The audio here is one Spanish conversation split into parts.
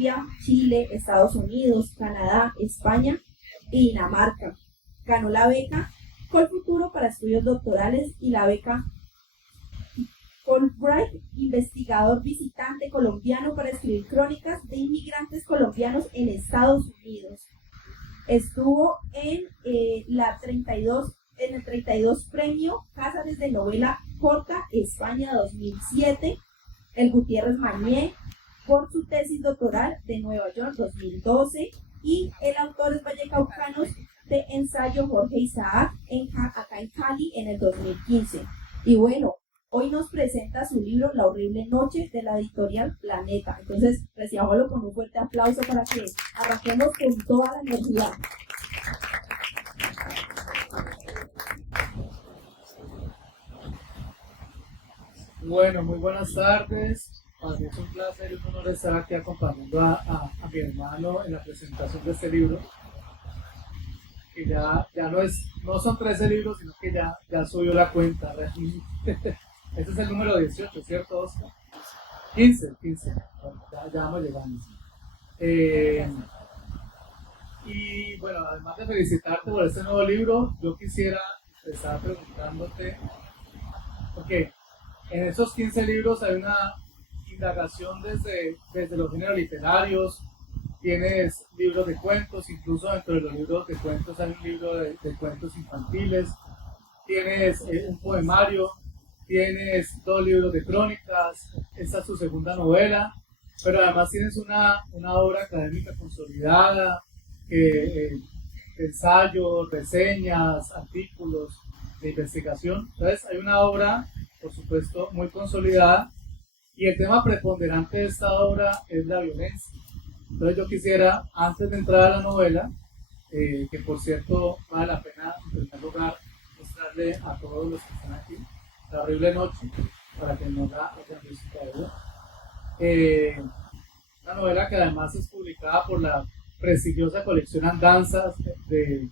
Colombia, Chile, Estados Unidos, Canadá, España y Dinamarca. Ganó la beca Colfuturo para estudios doctorales y la beca Fulbright, investigador visitante colombiano para escribir crónicas de inmigrantes colombianos en Estados Unidos. Estuvo en el 32 Premio Cáceres de Novela Corta España 2007, el Gutiérrez Mañé por su tesis doctoral de Nueva York 2012 y el Autores Vallecaucanos de ensayo Jorge Isaac acá en Cali en el 2015. Y bueno, hoy nos presenta su libro La horrible noche de la editorial Planeta. Entonces, recibámoslo con un fuerte aplauso para que arranquemos con toda la energía. Bueno, muy buenas tardes. Para mí es un placer y un honor estar aquí acompañando a mi hermano en la presentación de este libro. Que ya no son 13 libros, sino que ya subió la cuenta. Este es el número 18, ¿cierto, Oscar? 15. Bueno, ya vamos llegando. Y bueno, además de felicitarte por este nuevo libro, yo quisiera empezar preguntándote, porque en esos 15 libros hay una indagación desde los géneros literarios. Tienes libros de cuentos, incluso dentro de los libros de cuentos hay un libro de cuentos infantiles, tienes un poemario, tienes 2 libros de crónicas, esta es tu segunda novela, pero además tienes una obra académica consolidada, ensayos, reseñas, artículos de investigación. Entonces hay una obra, por supuesto, muy consolidada, y el tema preponderante de esta obra es la violencia. Entonces yo quisiera, antes de entrar a la novela, que por cierto vale la pena en primer lugar mostrarle a todos los que están aquí La horrible noche, para que no la hayan visto todavía. Una novela que además es publicada por la prestigiosa colección Andanzas de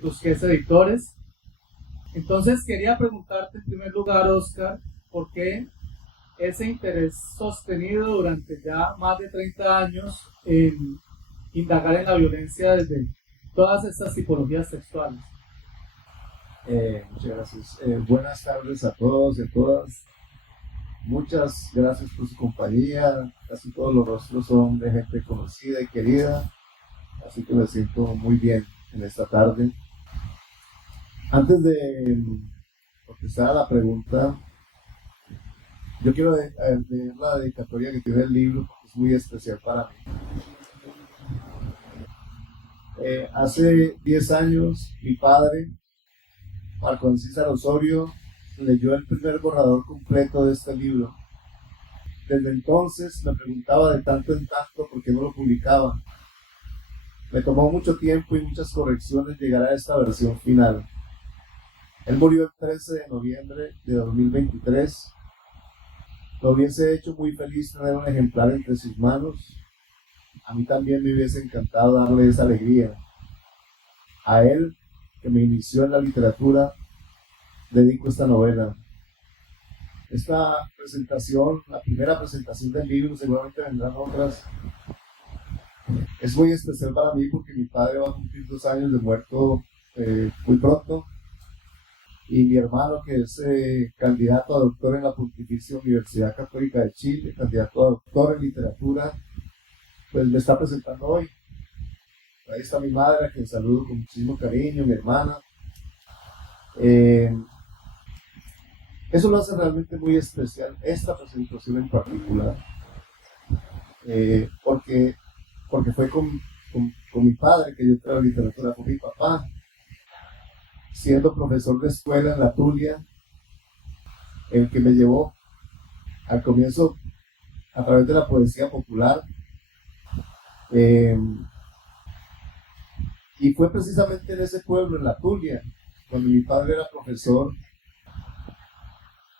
Tusquets Editores. Entonces quería preguntarte en primer lugar, Oscar, ¿por qué ese interés sostenido durante ya más de 30 años en indagar en la violencia desde todas estas tipologías textuales? Muchas gracias. Buenas tardes a todos y a todas. Muchas gracias por su compañía. Casi todos los rostros son de gente conocida y querida, así que me siento muy bien en esta tarde. Antes de contestar a la pregunta, yo quiero leer la dedicatoria que tiene el libro, porque es muy especial para mí. Hace 10 años, mi padre, Marco César Osorio, leyó el primer borrador completo de este libro. Desde entonces me preguntaba de tanto en tanto por qué no lo publicaba. Me tomó mucho tiempo y muchas correcciones llegar a esta versión final. Él murió el 13 de noviembre de 2023. Lo hubiese hecho muy feliz tener un ejemplar entre sus manos. A mí también me hubiese encantado darle esa alegría. A él, que me inició en la literatura, dedico esta novela. Esta presentación, la primera presentación del libro, seguramente vendrán otras. Es muy especial para mí porque mi padre va a cumplir 2 años de muerto muy pronto. Y mi hermano, que es candidato a doctor en la Pontificia Universidad Católica de Chile, candidato a doctor en literatura, pues me está presentando hoy. Ahí está mi madre, a quien saludo con muchísimo cariño, mi hermana. Eso lo hace realmente muy especial, esta presentación en particular, porque fue con mi padre que yo entré a la literatura, con mi papá, siendo profesor de escuela en la Tulia, el que me llevó al comienzo a través de la poesía popular, y fue precisamente en ese pueblo, en la Tulia, cuando mi padre era profesor,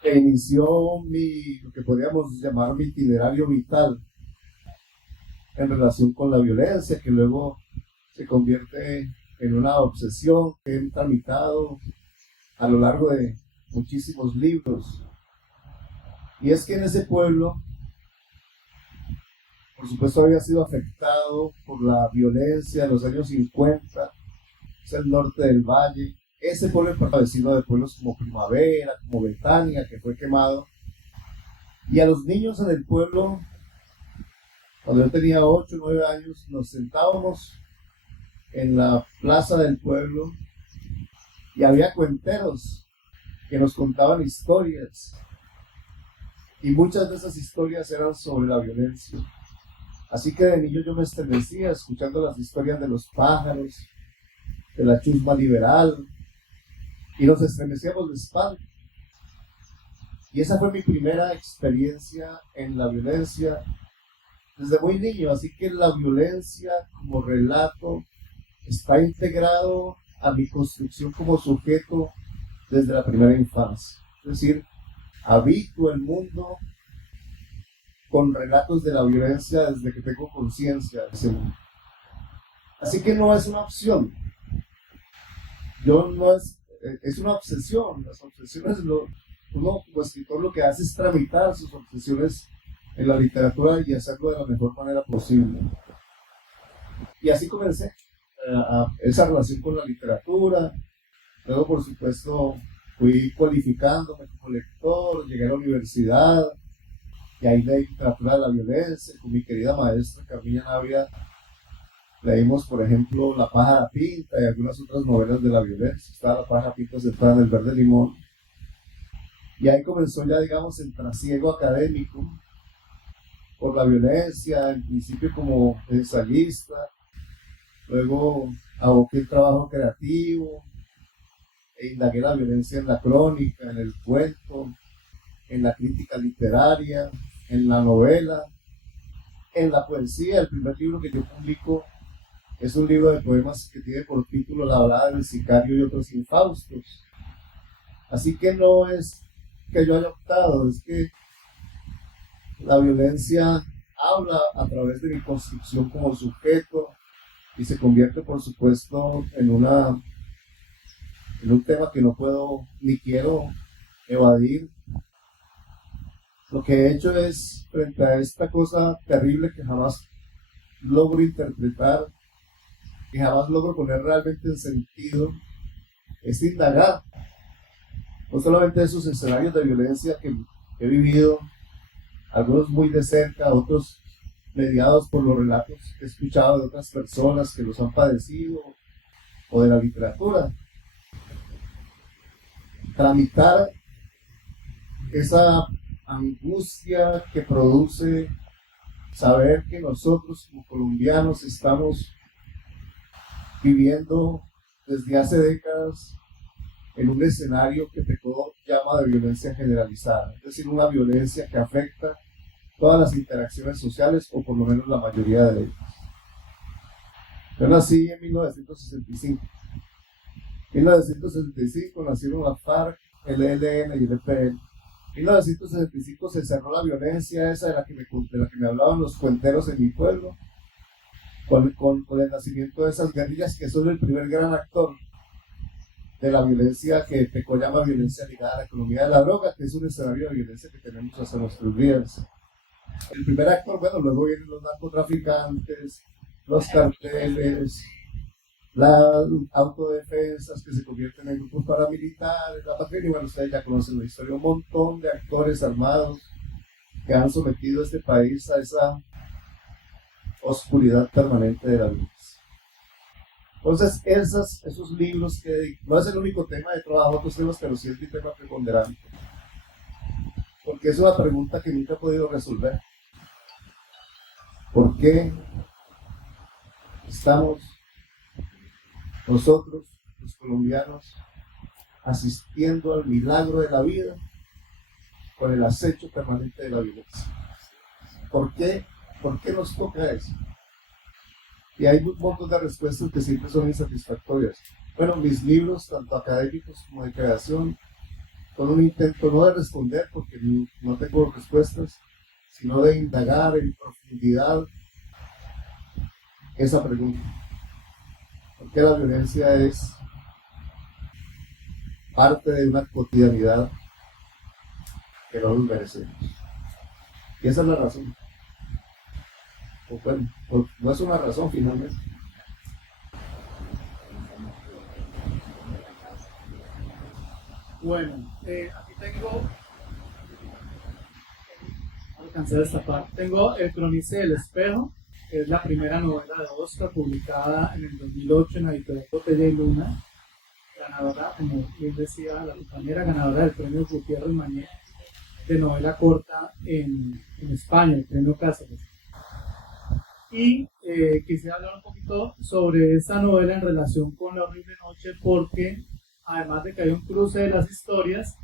que inició lo que podríamos llamar mi itinerario vital en relación con la violencia, que luego se convierte en una obsesión que he tramitado a lo largo de muchísimos libros. Y es que en ese pueblo, por supuesto había sido afectado por la violencia de los años 50, es el norte del valle, ese pueblo en particular, vecino de pueblos como Primavera, como Betania, que fue quemado, y a los niños en el pueblo, cuando yo tenía 8 o 9 años, nos sentábamos en la plaza del pueblo y había cuenteros que nos contaban historias, y muchas de esas historias eran sobre la violencia. Así que de niño yo me estremecía escuchando las historias de los pájaros, de la chusma liberal, y nos estremecíamos de espanto. Y esa fue mi primera experiencia en la violencia desde muy niño, así que la violencia como relato está integrado a mi construcción como sujeto desde la primera infancia. Es decir, habito el mundo con relatos de la violencia desde que tengo conciencia de ese mundo. Así que no es una opción. Es una obsesión. Las obsesiones, uno como escritor lo que hace es tramitar sus obsesiones en la literatura y hacerlo de la mejor manera posible. Y así comencé esa relación con la literatura. Luego, por supuesto, fui cualificándome como lector, llegué a la universidad y ahí leí literatura de la violencia con mi querida maestra Carmilla Navia. Leímos, por ejemplo, La pájara pinta y algunas otras novelas de la violencia. Estaba La pájara pinta sentada en el verde limón. Y ahí comenzó ya, digamos, el trasiego académico por la violencia, en principio como ensayista, luego aboqué el trabajo creativo, e indagué la violencia en la crónica, en el cuento, en la crítica literaria, en la novela, en la poesía. El primer libro que yo publico es un libro de poemas que tiene por título La balada del sicario y otros infaustos. Así que no es que yo haya optado, es que la violencia habla a través de mi construcción como sujeto y se convierte, por supuesto, en un tema que no puedo ni quiero evadir. Lo que he hecho es, frente a esta cosa terrible que jamás logro interpretar, que jamás logro poner realmente en sentido, es indagar no solamente esos escenarios de violencia que he vivido, algunos muy de cerca, otros mediados por los relatos que he escuchado de otras personas que los han padecido, o de la literatura. Tramitar esa angustia que produce saber que nosotros como colombianos estamos viviendo desde hace décadas en un escenario que Foucault llama de violencia generalizada, es decir, una violencia que afecta todas las interacciones sociales, o por lo menos la mayoría de ellas. Yo nací en 1965. En 1965 nacieron la FARC, el ELN y el EPL. En 1965 se cerró la violencia esa de la que me hablaban los cuenteros en mi pueblo, con el nacimiento de esas guerrillas que son el primer gran actor de la violencia que Foucault llama violencia ligada a la economía de la droga, que es un escenario de violencia que tenemos hasta nuestros días. El primer actor, bueno, luego vienen los narcotraficantes, los carteles, las autodefensas que se convierten en grupos paramilitares, la patria, y bueno, ustedes ya conocen la historia, un montón de actores armados que han sometido a este país a esa oscuridad permanente de la violencia. Entonces, esos libros que no es el único tema de trabajo, otros temas, pero sí es mi tema preponderante. Porque es una pregunta que nunca he podido resolver. ¿Por qué estamos nosotros, los colombianos, asistiendo al milagro de la vida con el acecho permanente de la violencia? ¿Por qué nos toca eso? Y hay un montón de respuestas que siempre son insatisfactorias. Bueno, mis libros, tanto académicos como de creación, son un intento no de responder, porque no tengo respuestas, sino de indagar en profundidad esa pregunta. ¿Por qué la violencia es parte de una cotidianidad que no nos merecemos? Y esa es la razón. o bueno, no es una razón finalmente. Bueno, aquí tengo, alcancé a destapar, tengo El Cronice del Espejo, que es la primera novela de Oscar publicada en el 2008 en la editorial Botella y Luna, ganadora, como bien decía la compañera, ganadora del premio Gutiérrez Mañé de novela corta en España, el premio Cáceres. Y quisiera hablar un poquito sobre esta novela en relación con La Horrible Noche, porque además de que hay un cruce de las historias,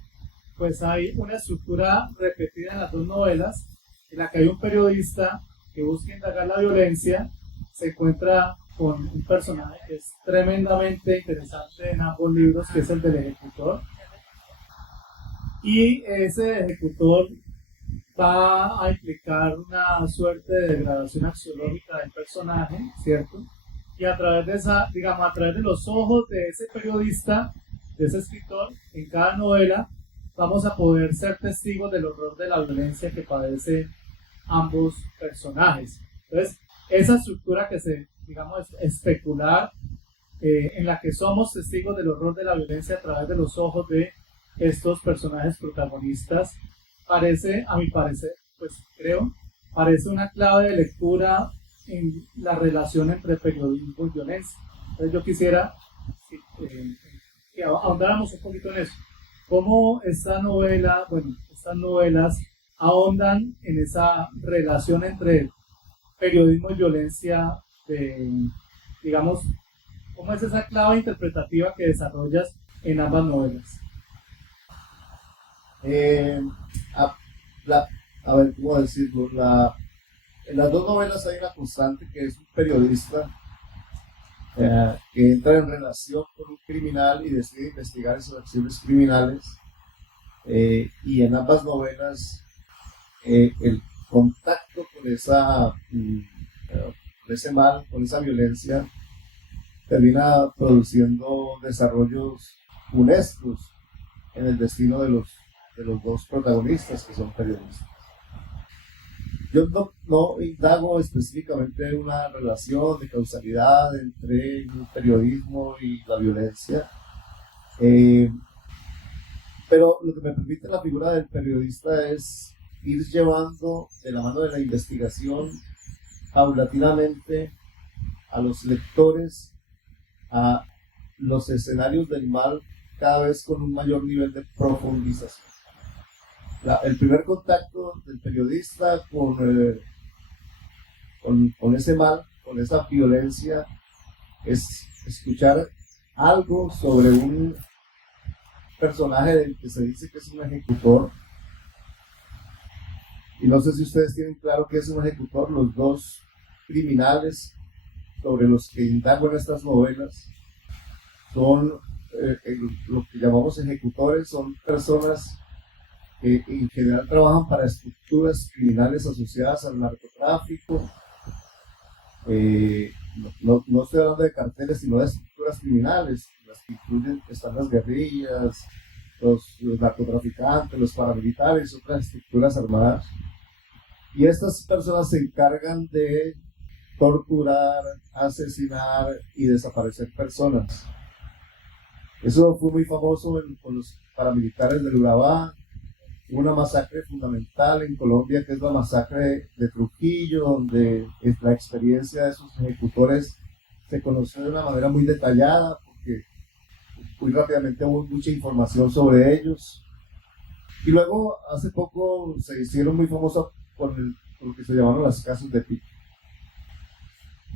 pues hay una estructura repetida en las dos novelas, en la que hay un periodista que busca indagar la violencia, se encuentra con un personaje que es tremendamente interesante en ambos libros, que es el del ejecutor. Y ese ejecutor va a implicar una suerte de degradación axiológica del personaje, ¿cierto? Y a través de esa, digamos, a través de los ojos de ese periodista, de ese escritor, en cada novela, vamos a poder ser testigos del horror de la violencia que padecen ambos personajes. Entonces, esa estructura que se, digamos, especular, en la que somos testigos del horror de la violencia a través de los ojos de estos personajes protagonistas, parece, a mi parecer, pues creo, parece una clave de lectura en la relación entre periodismo y violencia. Entonces yo quisiera que ahondáramos un poquito en eso. Cómo esta novela, bueno, estas novelas ahondan en esa relación entre periodismo y violencia, digamos, cómo es esa clave interpretativa que desarrollas en ambas novelas. A ver, ¿cómo decirlo? En las dos novelas hay una constante que es un periodista que entra en relación con un criminal y decide investigar esas acciones criminales. Y en ambas novelas el contacto con con ese mal, con esa violencia, termina produciendo desarrollos funestos en el destino de los dos protagonistas, que son periodistas. Yo no indago específicamente una relación de causalidad entre el periodismo y la violencia, pero lo que me permite la figura del periodista es ir llevando de la mano de la investigación paulatinamente a los lectores a los escenarios del mal, cada vez con un mayor nivel de profundización. El primer contacto del periodista con ese mal, con esa violencia, es escuchar algo sobre un personaje del que se dice que es un ejecutor. Y no sé si ustedes tienen claro qué es un ejecutor. Los dos criminales sobre los que indago en estas novelas son lo que llamamos ejecutores, son personas que en general trabajan para estructuras criminales asociadas al narcotráfico. No estoy hablando de carteles, sino de estructuras criminales, las que incluyen, están las guerrillas, los narcotraficantes, los paramilitares, otras estructuras armadas. Y estas personas se encargan de torturar, asesinar y desaparecer personas. Eso fue muy famoso con los paramilitares del Urabá. Una masacre fundamental en Colombia, que es la masacre de Trujillo, donde la experiencia de sus ejecutores se conoció de una manera muy detallada, porque muy rápidamente hubo mucha información sobre ellos. Y luego, hace poco, se hicieron muy famosos por lo que se llamaron los casos de Pico.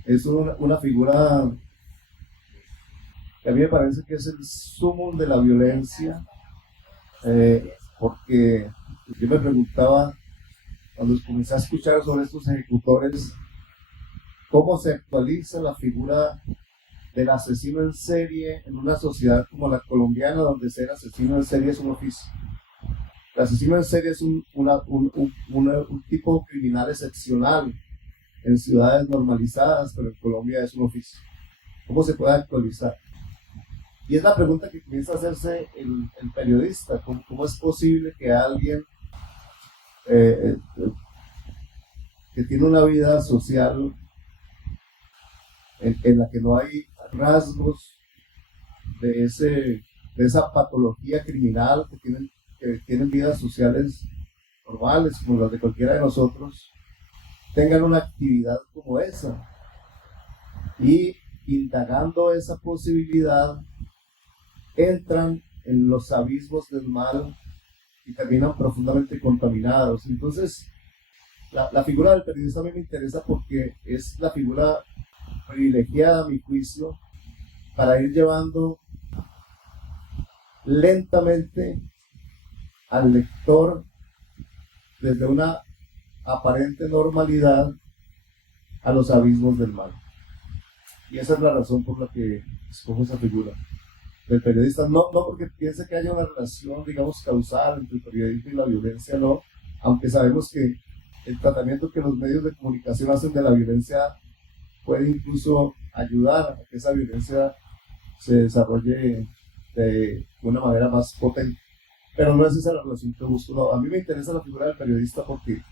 Es una figura que a mí me parece que es el sumum de la violencia, porque yo me preguntaba, cuando comencé a escuchar sobre estos ejecutores, cómo se actualiza la figura del asesino en serie en una sociedad como la colombiana, donde ser asesino en serie es un oficio. El asesino en serie es un tipo criminal excepcional en ciudades normalizadas, pero en Colombia es un oficio. ¿Cómo se puede actualizar? Y es la pregunta que comienza a hacerse el periodista. ¿Cómo es posible que alguien que tiene una vida social en la que no hay rasgos de, de esa patología criminal que tienen vidas sociales normales como las de cualquiera de nosotros, tengan una actividad como esa. Y indagando esa posibilidad, entran en los abismos del mal y terminan profundamente contaminados. Entonces, la figura del periodista a mí me interesa porque es la figura privilegiada, a mi juicio, para ir llevando lentamente al lector desde una aparente normalidad a los abismos del mal. Y esa es la razón por la que escojo esa figura del periodista. No porque piense que haya una relación, digamos, causal entre el periodismo y la violencia, no, aunque sabemos que el tratamiento que los medios de comunicación hacen de la violencia puede incluso ayudar a que esa violencia se desarrolle de una manera más potente. Pero no es esa la relación que busco. No, a mí me interesa la figura del periodista porque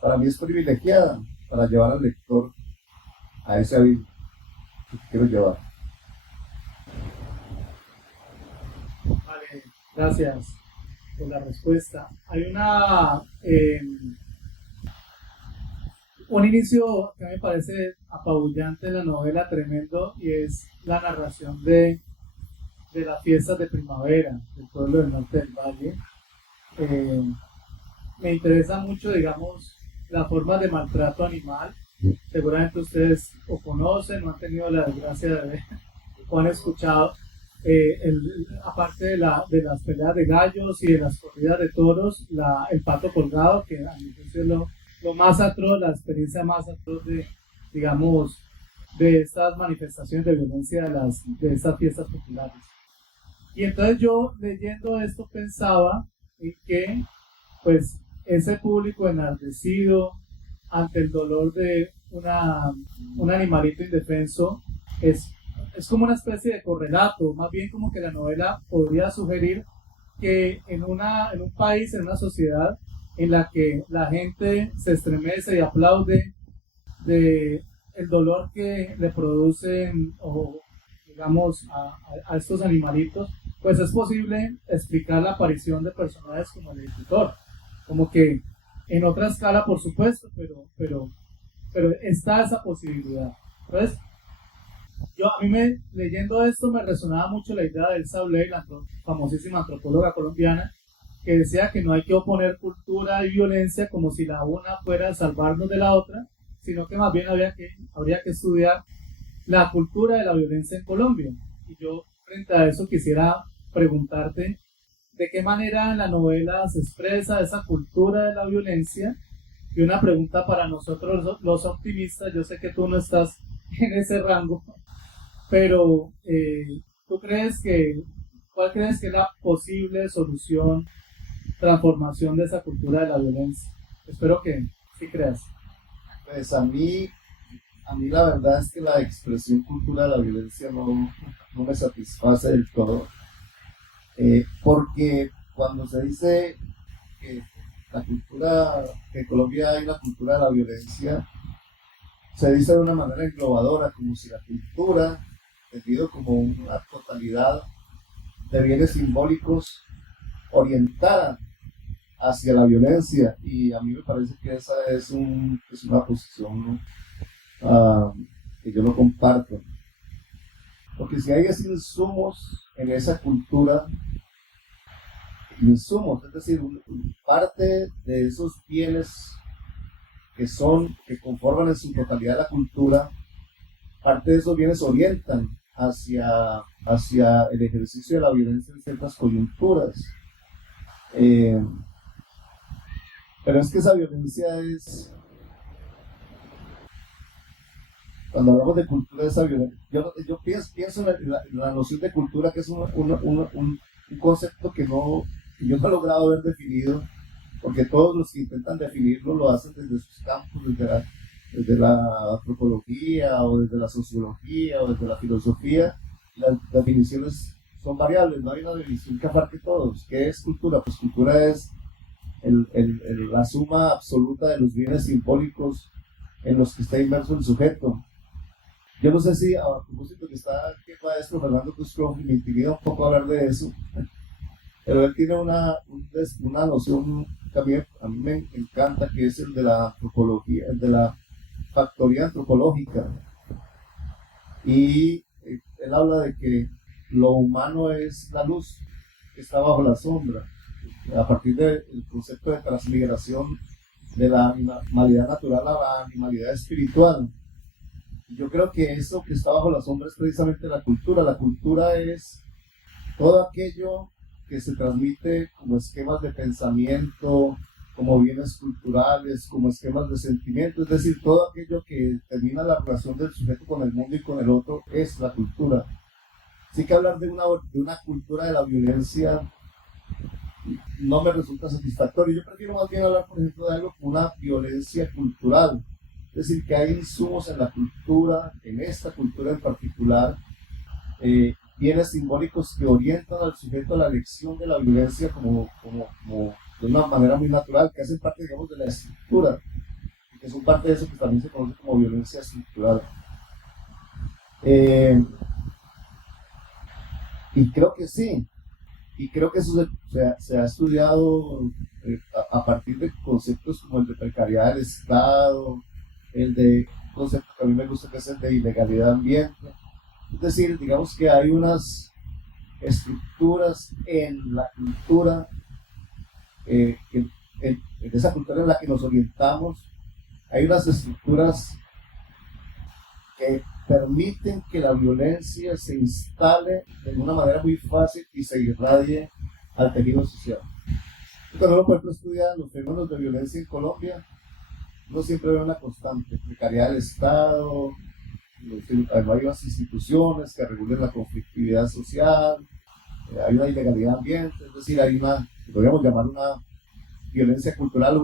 para mí es privilegiada para llevar al lector a ese abismo que quiero llevar. Vale, gracias por la respuesta. Hay un inicio que me parece apabullante en la novela, tremendo, y es la narración de las fiestas de primavera del pueblo del norte del valle. Me interesa mucho, digamos, la forma de maltrato animal. Seguramente ustedes o conocen o han tenido la desgracia de ver o han escuchado, aparte de las peleas de gallos y de las corridas de toros, el pato colgado, que a mi juicio es lo más atroz, la experiencia más atroz digamos, de estas manifestaciones de violencia de estas fiestas populares. Y entonces yo, leyendo esto, pensaba en que, pues, ese público enardecido ante el dolor de un animalito indefenso es como una especie de correlato, más bien como que la novela podría sugerir que en un país, en una sociedad en la que la gente se estremece y aplaude de el dolor que le producen o digamos a estos animalitos, pues es posible explicar la aparición de personajes como el escritor, como que en otra escala, por supuesto, pero está esa posibilidad. Entonces, a mí leyendo esto me resonaba mucho la idea de Elsa Blay, la famosísima antropóloga colombiana, que decía que no hay que oponer cultura y violencia como si la una fuera a salvarnos de la otra, sino que más bien habría que estudiar la cultura de la violencia en Colombia. Y yo, frente a eso, quisiera preguntarte de qué manera en la novela se expresa esa cultura de la violencia. Y una pregunta para nosotros los optimistas, yo sé que tú no estás en ese rango, pero ¿cuál crees que es la posible solución, transformación de esa cultura de la violencia? Espero que sí creas. Pues a mí la verdad es que la expresión cultura de la violencia no me satisface del todo, porque cuando se dice que que en Colombia hay una cultura de la violencia, se dice de una manera englobadora, como si la cultura, entendido como una totalidad de bienes simbólicos, orientara hacia la violencia, y a mí me parece que esa es una posición que yo no comparto, porque si hay insumos en esa cultura, es decir, parte de esos bienes que conforman en su totalidad la cultura, parte de esos bienes orientan hacia el ejercicio de la violencia en ciertas coyunturas. Pero es que esa violencia cuando hablamos de cultura, esa violencia, yo pienso en la noción de cultura, que es un concepto que yo no he logrado ver definido, porque todos los que intentan definirlo lo hacen desde sus campos, desde la antropología o desde la sociología o desde la filosofía. Las definiciones son variables, no hay una definición que abarque todos. ¿Qué es cultura? Pues cultura es la suma absoluta de los bienes simbólicos en los que está inmerso el sujeto. Yo no sé si, a propósito que está aquí el maestro Fernando Cruz, me intimida un poco hablar de eso, pero él tiene una noción que a mí me encanta, que es el de la antropología, el de la factoría antropológica. Y él habla de que lo humano es la luz que está bajo la sombra, a partir del concepto de transmigración de la animalidad natural a la animalidad espiritual. Yo creo que eso que está bajo la sombra es precisamente la cultura. La cultura es todo aquello que se transmite como esquemas de pensamiento, como bienes culturales, como esquemas de sentimiento, es decir, todo aquello que determina la relación del sujeto con el mundo y con el otro es la cultura. Así que hablar de una cultura de la violencia no me resulta satisfactorio. Yo prefiero más bien hablar, por ejemplo, de algo como una violencia cultural. Es decir, que hay insumos en la cultura, en esta cultura en particular, bienes simbólicos que orientan al sujeto a la elección de la violencia como de una manera muy natural, que hacen parte, digamos, de la estructura, que son parte de eso que también se conoce como violencia estructural. Y creo que sí, y creo que eso se ha estudiado a partir de conceptos como el de precariedad del Estado, el de concepto que a mí me gusta, que es el de ilegalidad ambiente. Es decir, digamos que hay unas estructuras en la cultura, en esa cultura en la que nos orientamos, hay unas estructuras que permiten que la violencia se instale de una manera muy fácil y se irradie al tejido social. Cuando uno, por ejemplo, estudia los fenómenos de violencia en Colombia, uno siempre ve una constante: precariedad del Estado, hay varias instituciones que regulen la conflictividad social, hay una ilegalidad ambiente, es decir, hay una, podríamos llamar una violencia cultural,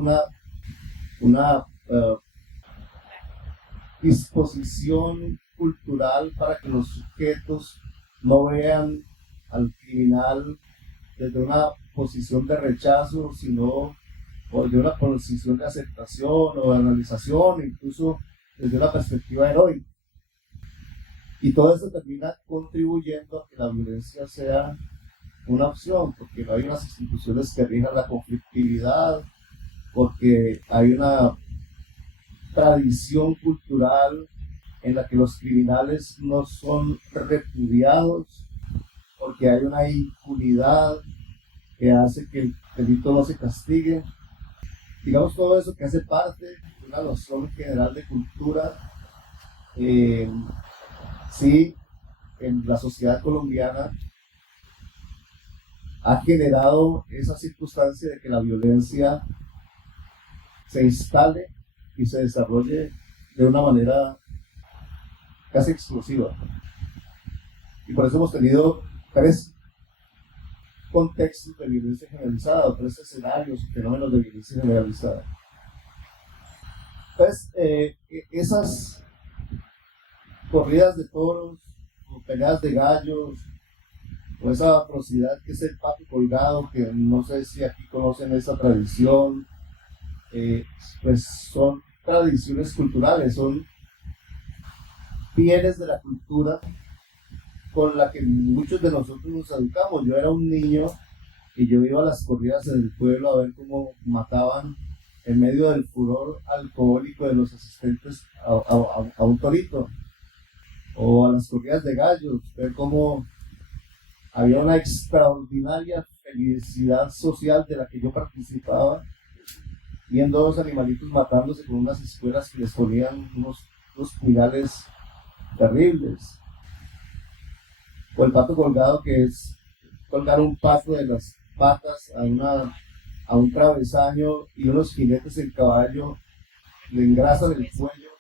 una disposición cultural para que los sujetos no vean al criminal desde una posición de rechazo, sino desde una posición de aceptación o de analización, incluso desde una perspectiva heroica. Y todo eso termina contribuyendo a que la violencia sea una opción, porque no hay unas instituciones que rijan la conflictividad, porque hay una tradición cultural en la que los criminales no son repudiados, porque hay una impunidad que hace que el delito no se castigue. Digamos, todo eso que hace parte de una noción general de cultura, sí, en la sociedad colombiana ha generado esa circunstancia de que la violencia se instale y se desarrolle de una manera casi explosiva. Y por eso hemos tenido 3 contextos de violencia generalizada, o 3 escenarios, fenómenos de violencia generalizada. Entonces, esas corridas de toros, o peleas de gallos, o esa atrocidad que es el pato colgado, que no sé si aquí conocen esa tradición, pues son tradiciones culturales, son bienes de la cultura con la que muchos de nosotros nos educamos. Yo era un niño y yo iba a las corridas en el pueblo a ver cómo mataban en medio del furor alcohólico de los asistentes a un torito, o a las corridas de gallos, ver cómo había una extraordinaria felicidad social de la que yo participaba, viendo 2 animalitos matándose con unas espuelas que les ponían unos puñales terribles. O el pato colgado, que es colgar un pato de las patas a un travesaño, y unos jinetes en caballo le engrasan el cuello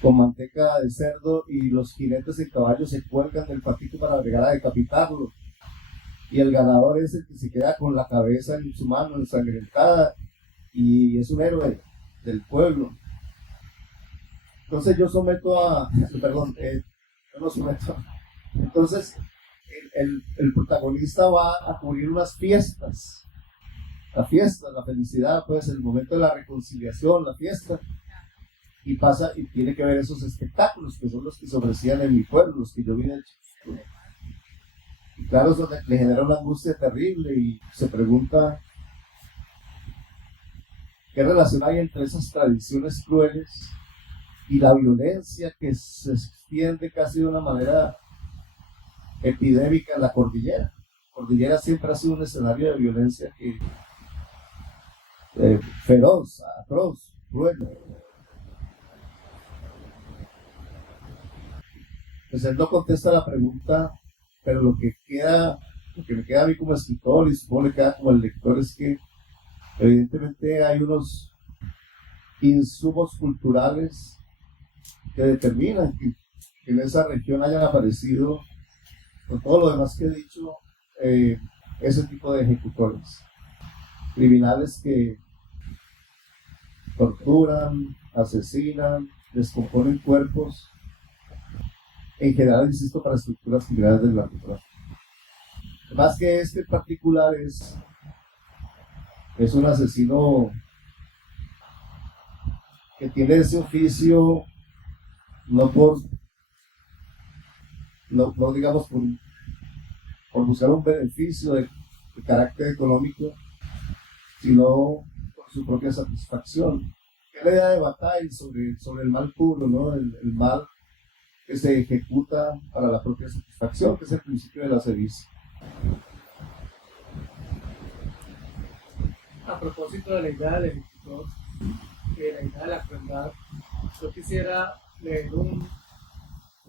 con manteca de cerdo, y los jinetes en caballo se cuelgan del patito para llegar a decapitarlo, y el ganador es el que se queda con la cabeza en su mano ensangrentada y es un héroe del pueblo. Entonces yo no someto. Entonces el protagonista va a cubrir unas fiestas, la felicidad, pues el momento de la reconciliación, la fiesta, y pasa y tiene que ver esos espectáculos que son los que se ofrecían en mi pueblo, los que yo vi de chico. Y claro, eso le genera una angustia terrible y se pregunta qué relación hay entre esas tradiciones crueles y la violencia que se extiende casi de una manera epidémica en la cordillera. La cordillera siempre ha sido un escenario de violencia que feroz, atroz, cruel. Pues él no contesta la pregunta, pero lo que me queda a mí como escritor y supongo que queda como el lector es que evidentemente hay unos insumos culturales que determinan que en esa región hayan aparecido, con todo lo demás que he dicho, ese tipo de ejecutores, criminales que torturan, asesinan, descomponen cuerpos, en general, insisto, para estructuras criminales del narcotráfico. Más que este en particular es un asesino que tiene ese oficio no digamos por buscar un beneficio de carácter económico, sino por su propia satisfacción. Es la idea de Bataille sobre el mal puro, ¿no? El mal que se ejecuta para la propia satisfacción, que es el principio de la sevicia. A propósito de la idea del ejecutor, de la idea de la crueldad, yo quisiera leer un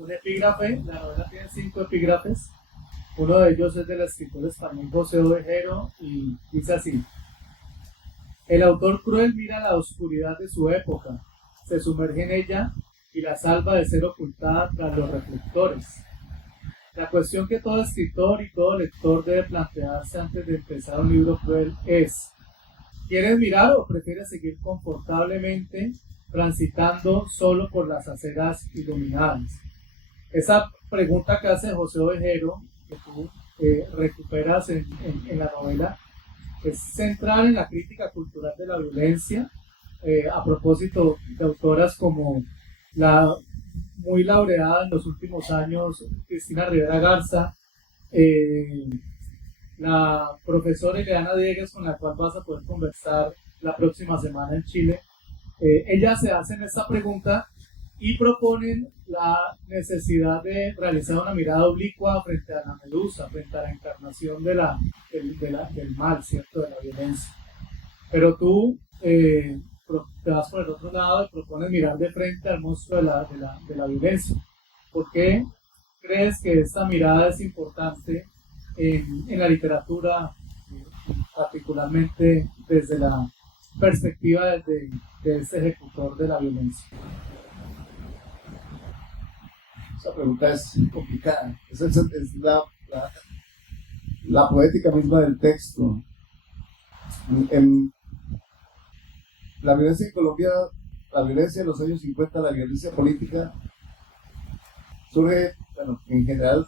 epígrafe. La novela tiene 5 epígrafes. Uno de ellos es del escritor español José Ovejero y dice así: el autor cruel mira la oscuridad de su época, se sumerge en ella y la salva de ser ocultada tras los reflectores. La cuestión que todo escritor y todo lector debe plantearse antes de empezar un libro cruel es: ¿quieres mirar o prefieres seguir confortablemente transitando solo por las aceras iluminadas? Esa pregunta que hace José Ovejero, que tú recuperas en la novela, es central en la crítica cultural de la violencia, a propósito de autoras como la muy laureada en los últimos años Cristina Rivera Garza, la profesora Ileana Diegues, con la cual vas a poder conversar la próxima semana en Chile. Ellas se hacen esta pregunta y proponen la necesidad de realizar una mirada oblicua frente a la medusa, frente a la encarnación del mal, ¿cierto?, de la violencia. Pero tú te vas por el otro lado y propones mirar de frente al monstruo de la violencia. ¿Por qué crees que esta mirada es importante en la literatura, particularmente desde la perspectiva de este ejecutor de la violencia? Esa pregunta es complicada. Es la poética misma del texto. La violencia en Colombia, la violencia en los años 50, la violencia política, surge, bueno, en general,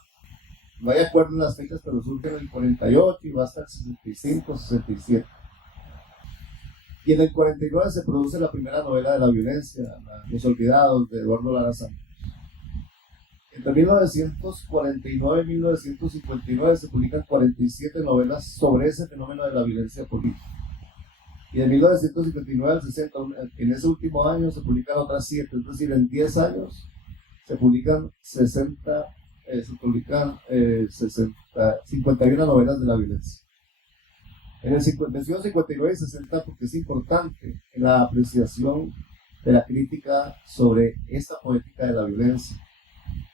no hay acuerdo en las fechas, pero surge en el 48 y va hasta el 65, 67. Y en el 49 se produce la primera novela de la violencia, Los Olvidados, de Eduardo Lara Santos. Entre 1949 y 1959 se publican 47 novelas sobre ese fenómeno de la violencia política. Y de 1959 al 60, en ese último año, se publican otras 7, es decir, en 10 años se publican 51 novelas de la violencia. En el 59 y 60, porque es importante en la apreciación de la crítica sobre esta poética de la violencia.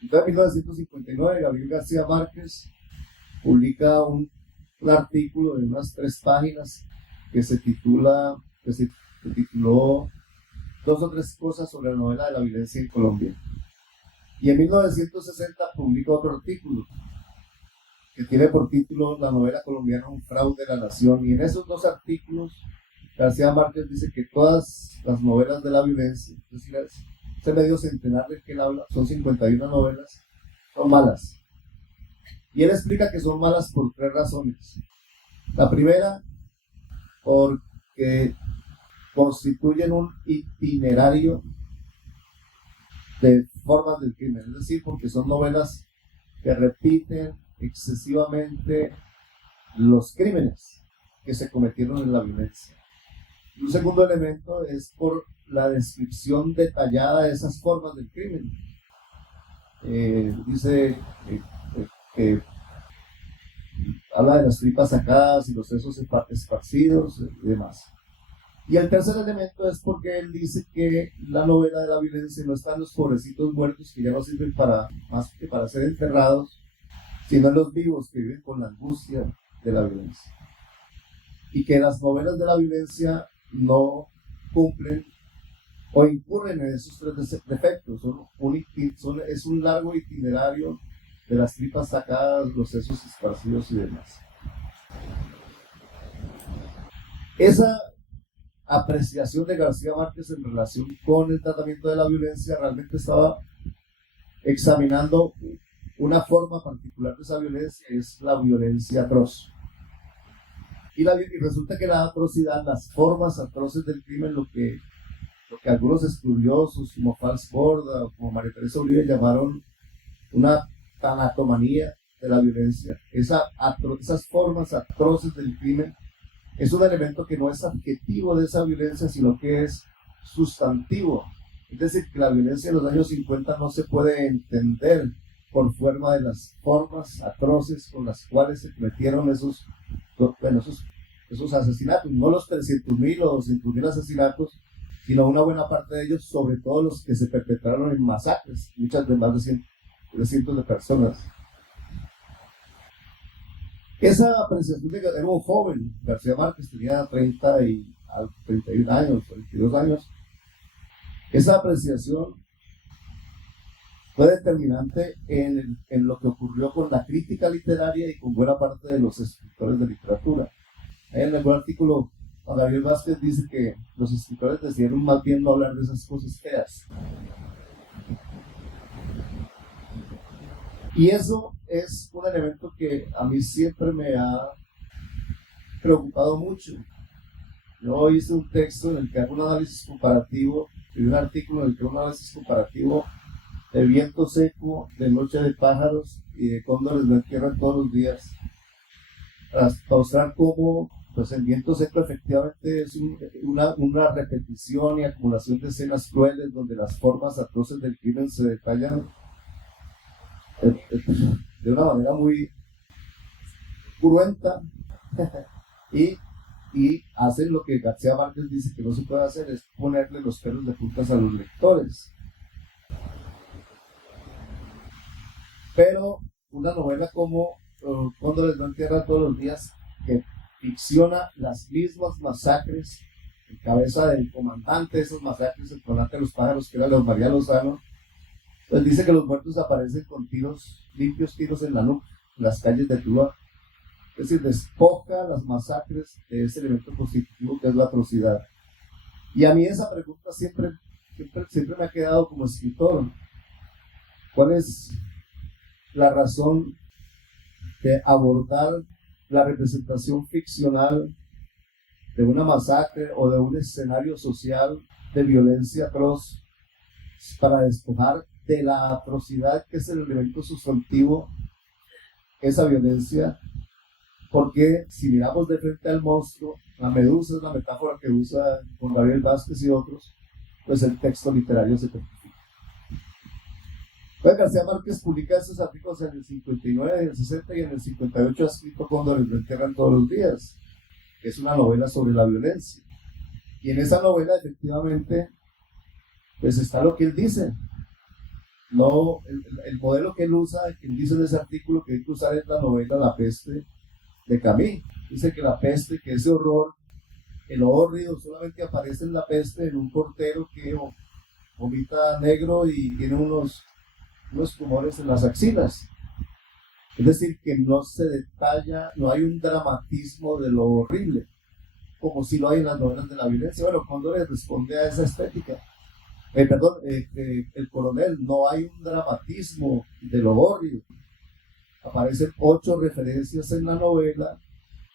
Entonces, en 1959, Gabriel García Márquez publica un artículo de unas 3 páginas que se tituló 2 o 3 cosas sobre la novela de la violencia en Colombia. Y en 1960 publica otro artículo que tiene por título La novela colombiana, un fraude de la nación. Y en esos 2 artículos, García Márquez dice que todas las novelas de la violencia, es decir, ese medio centenar del que él habla, son 51 novelas, son malas. Y él explica que son malas por 3 razones. La primera, porque constituyen un itinerario de formas del crimen, es decir, porque son novelas que repiten excesivamente los crímenes que se cometieron en la violencia. Y un segundo elemento es por la descripción detallada de esas formas del crimen. Dice que habla de las tripas sacadas y los sesos esparcidos y demás. Y el tercer elemento es porque él dice que la novela de la violencia no está en los pobrecitos muertos que ya no sirven más que para ser enterrados, sino en los vivos que viven con la angustia de la violencia. Y que las novelas de la violencia no cumplen o incurren en esos tres defectos. Es un largo itinerario de las tripas sacadas, los sesos esparcidos y demás. Esa apreciación de García Márquez en relación con el tratamiento de la violencia realmente estaba examinando una forma particular de esa violencia, es la violencia atroz. Y resulta que la atrocidad, las formas atroces del crimen, lo que algunos estudiosos como Fals Borda o como María Teresa Uribe llamaron una tanatomanía de la violencia, esas formas atroces del crimen, es un elemento que no es adjetivo de esa violencia, sino que es sustantivo. Es decir, que la violencia de los años 50 no se puede entender por fuera de las formas atroces con las cuales se cometieron esos asesinatos, no los 300.000 o 200.000 asesinatos, sino una buena parte de ellos, sobre todo los que se perpetraron en masacres, muchas de más de cientos de personas. Esa apreciación era un joven, García Márquez tenía 31 años, 32 años. Esa apreciación fue determinante en lo que ocurrió con la crítica literaria y con buena parte de los escritores de literatura. En algún artículo, Juan Gabriel Vázquez dice que los escritores decidieron más bien no hablar de esas cosas feas. Y eso es un elemento que a mí siempre me ha preocupado mucho. Yo hice un texto en el que hago un análisis comparativo, y un artículo en el que hago un análisis comparativo de Viento Seco, de Noche de Pájaros y de Cóndores lo entierran todos los días, para mostrar cómo pues, el Viento Seco efectivamente es una repetición y acumulación de escenas crueles donde las formas atroces del crimen se detallan de una manera muy cruenta y hacen lo que García Márquez dice que no se puede hacer, es ponerle los pelos de puntas a los lectores. Pero una novela como Cóndores no entierran todos los días, que ficciona las mismas masacres en cabeza del comandante de esas masacres, el comandante de los pájaros, que era León María Lozano, pues dice que los muertos aparecen con limpios tiros en la nuca, en las calles de Tuluá. Es decir, despoja las masacres de ese elemento constitutivo que es la atrocidad. Y a mí esa pregunta siempre me ha quedado como escritor. ¿Cuál es la razón de abordar la representación ficcional de una masacre o de un escenario social de violencia atroz para despojar de la atrocidad que es el elemento sustantivo esa violencia? Porque si miramos de frente al monstruo, la medusa es la metáfora que usa Juan Gabriel Vázquez y otros, pues el texto literario se petrifica. Pues García Márquez publica esos artículos en el 59, en el 60 y en el 58 ha escrito Cóndores lo entierran todos los días, que es una novela sobre la violencia. Y en esa novela efectivamente pues está lo que él dice. No, el modelo que él usa, que él dice en ese artículo que hay que usar es la novela La Peste de Camus. Dice que la peste, que ese horror, el horrido solamente aparece en La Peste en un portero que vomita negro y tiene unos tumores en las axilas. Es decir, que no se detalla, no hay un dramatismo de lo horrible, como si lo hay en las novelas de la violencia. Bueno, Cóndores responde a esa estética. El coronel, no hay un dramatismo de lo horrible. Aparecen 8 referencias en la novela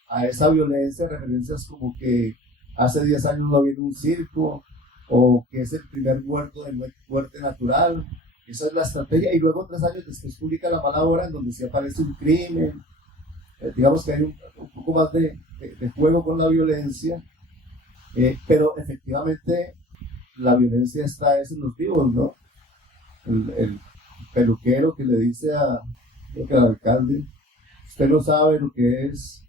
a esa violencia, referencias como que hace 10 años no había un circo, o que es el primer muerto de muerte natural. Esa es la estrategia. Y luego 3 años después publica La mala hora, en donde sí aparece un crimen. Digamos que hay un poco más de juego con la violencia, pero efectivamente la violencia está en los vivos, ¿no? El peluquero que le dice creo que al alcalde: usted no sabe lo que es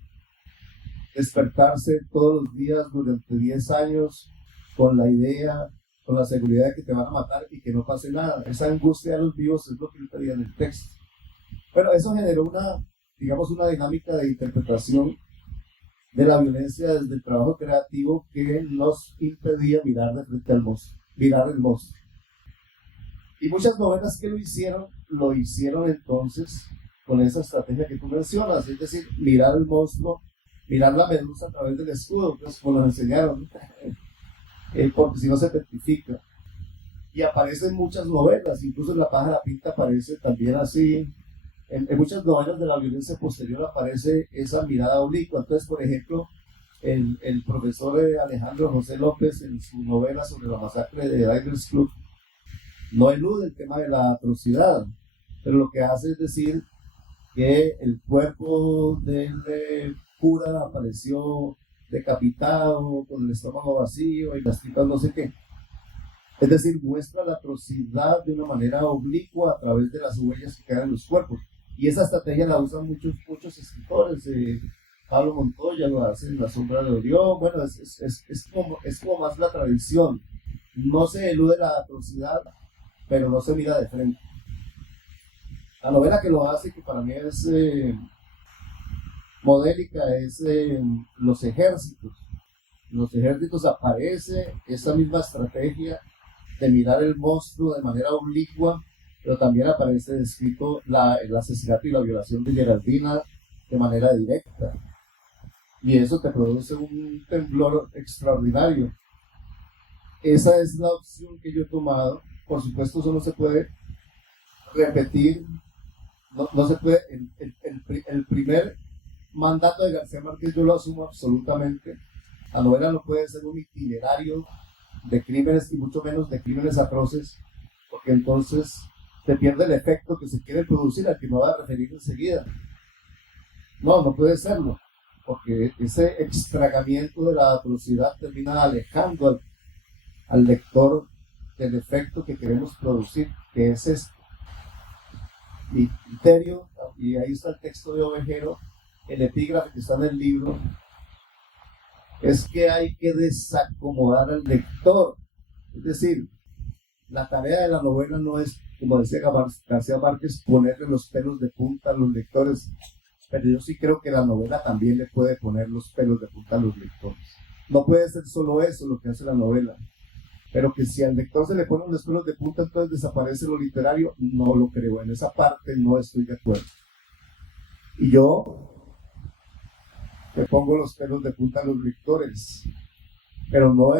despertarse todos los días durante 10 años con la idea, con la seguridad de que te van a matar y que no pase nada. Esa angustia de los vivos es lo que él pedía en el texto. Bueno, eso generó una dinámica de interpretación de la violencia desde el trabajo creativo que nos impedía mirar de frente al monstruo, mirar el monstruo. Y muchas novelas que lo hicieron entonces con esa estrategia que tú mencionas, es decir, mirar el monstruo, mirar la medusa a través del escudo, pues como nos enseñaron, porque si no se petrifica. Y aparecen muchas novelas, incluso en La pájara pinta aparece también así. En muchas novelas de la violencia posterior aparece esa mirada oblicua. Entonces, por ejemplo, el profesor Alejandro José López, en su novela sobre la masacre de Diners Club, no elude el tema de la atrocidad, pero lo que hace es decir que el cuerpo del cura apareció decapitado, con el estómago vacío y las tripas no sé qué. Es decir, muestra la atrocidad de una manera oblicua a través de las huellas que quedan en los cuerpos. Y esa estrategia la usan muchos escritores. Pablo Montoya lo hace en La sombra de Orión. Bueno, es como más la tradición. No se elude la atrocidad, pero no se mira de frente. La novela que lo hace, que para mí es modélica, es Los ejércitos. En Los ejércitos aparece esa misma estrategia de mirar el monstruo de manera oblicua, pero también aparece descrito el asesinato y la violación de Geraldina de manera directa. Y eso te produce un temblor extraordinario. Esa es la opción que yo he tomado. Por supuesto, eso no se puede repetir. No se puede. El primer mandato de García Márquez yo lo asumo absolutamente. La novela no puede ser un itinerario de crímenes y mucho menos de crímenes atroces, porque entonces se pierde el efecto que se quiere producir, al que me voy a referir enseguida. No puede serlo, porque ese extragamiento de la atrocidad termina alejando al lector del efecto que queremos producir, que es este. Mi criterio, y ahí está el texto de Ovejero, el epígrafe que está en el libro, es que hay que desacomodar al lector. Es decir, la tarea de la novela no es, como decía García Márquez, ponerle los pelos de punta a los lectores, pero yo sí creo que la novela también le puede poner los pelos de punta a los lectores. No puede ser solo eso lo que hace la novela, pero que si al lector se le ponen los pelos de punta, entonces desaparece lo literario, no lo creo. En esa parte no estoy de acuerdo. Y yo le pongo los pelos de punta a los lectores, pero no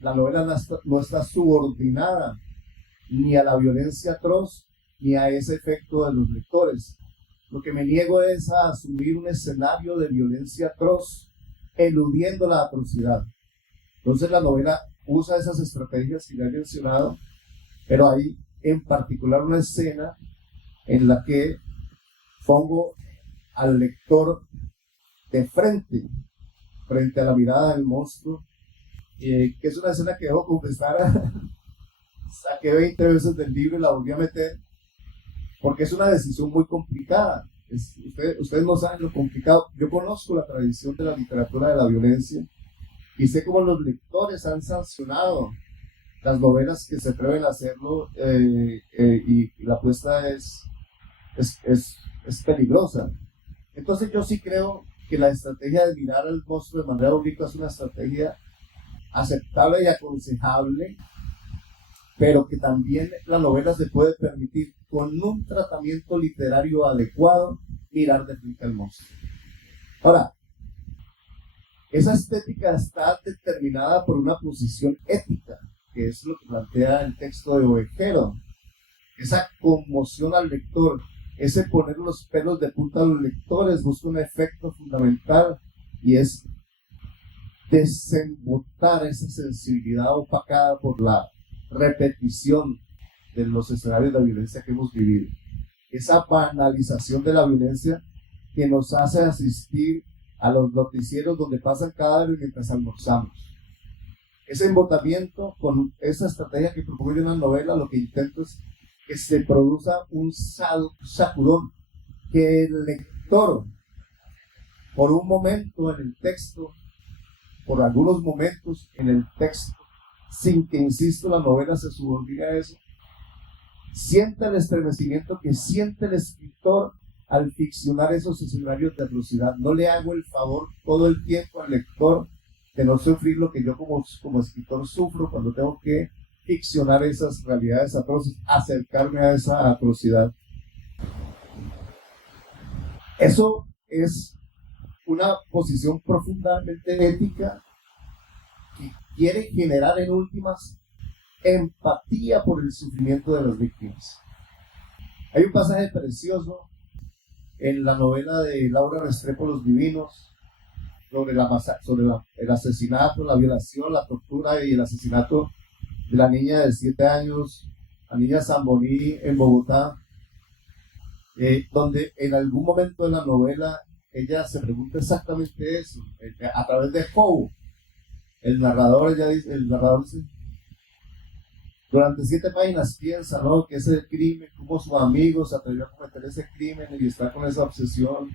la novela no está subordinada ni a la violencia atroz ni a ese efecto de los lectores. Lo que me niego es a asumir un escenario de violencia atroz eludiendo la atrocidad. Entonces la novela usa esas estrategias que ya he mencionado, pero hay en particular una escena en la que pongo al lector de frente a la mirada del monstruo, que es una escena que debo confesar, saqué 20 veces del libro y la volví a meter, porque es una decisión muy complicada. Ustedes no saben lo complicado. Yo conozco la tradición de la literatura de la violencia y sé cómo los lectores han sancionado las novelas que se atreven a hacerlo, y la apuesta es peligrosa. Entonces yo sí creo que la estrategia de mirar al monstruo de manera oblicua es una estrategia aceptable y aconsejable, pero que también la novela se puede permitir, con un tratamiento literario adecuado, mirar de frente al monstruo. Ahora, esa estética está determinada por una posición ética, que es lo que plantea el texto de Ovejero. Esa conmoción al lector, ese poner los pelos de punta a los lectores, busca un efecto fundamental, y es desembotar esa sensibilidad opacada por la repetición de los escenarios de violencia que hemos vivido. Esa banalización de la violencia que nos hace asistir a los noticieros donde pasan cadáveres mientras almorzamos. Ese embotamiento con esa estrategia que propongo yo en la novela, lo que intento es que se produzca un sacudón, que el lector, por un momento en el texto, por algunos momentos en el texto, sin que, insisto, la novela se subordine a eso, sienta el estremecimiento que siente el escritor al ficcionar esos escenarios de atrocidad. No le hago el favor todo el tiempo al lector de no sufrir lo que yo como escritor sufro cuando tengo que ficcionar esas realidades atroces, acercarme a esa atrocidad. Eso es una posición profundamente ética que quiere generar en últimas empatía por el sufrimiento de las víctimas. Hay un pasaje precioso en la novela de Laura Restrepo, Los Divinos, sobre el asesinato, la violación, la tortura y el asesinato de la niña de 7 años, la niña Zamboní en Bogotá, donde en algún momento de la novela ella se pregunta exactamente eso, a través de Poe, el narrador dice, durante 7 páginas piensa, ¿no?, que ese crimen, cómo su amigo se atrevió a cometer ese crimen y está con esa obsesión,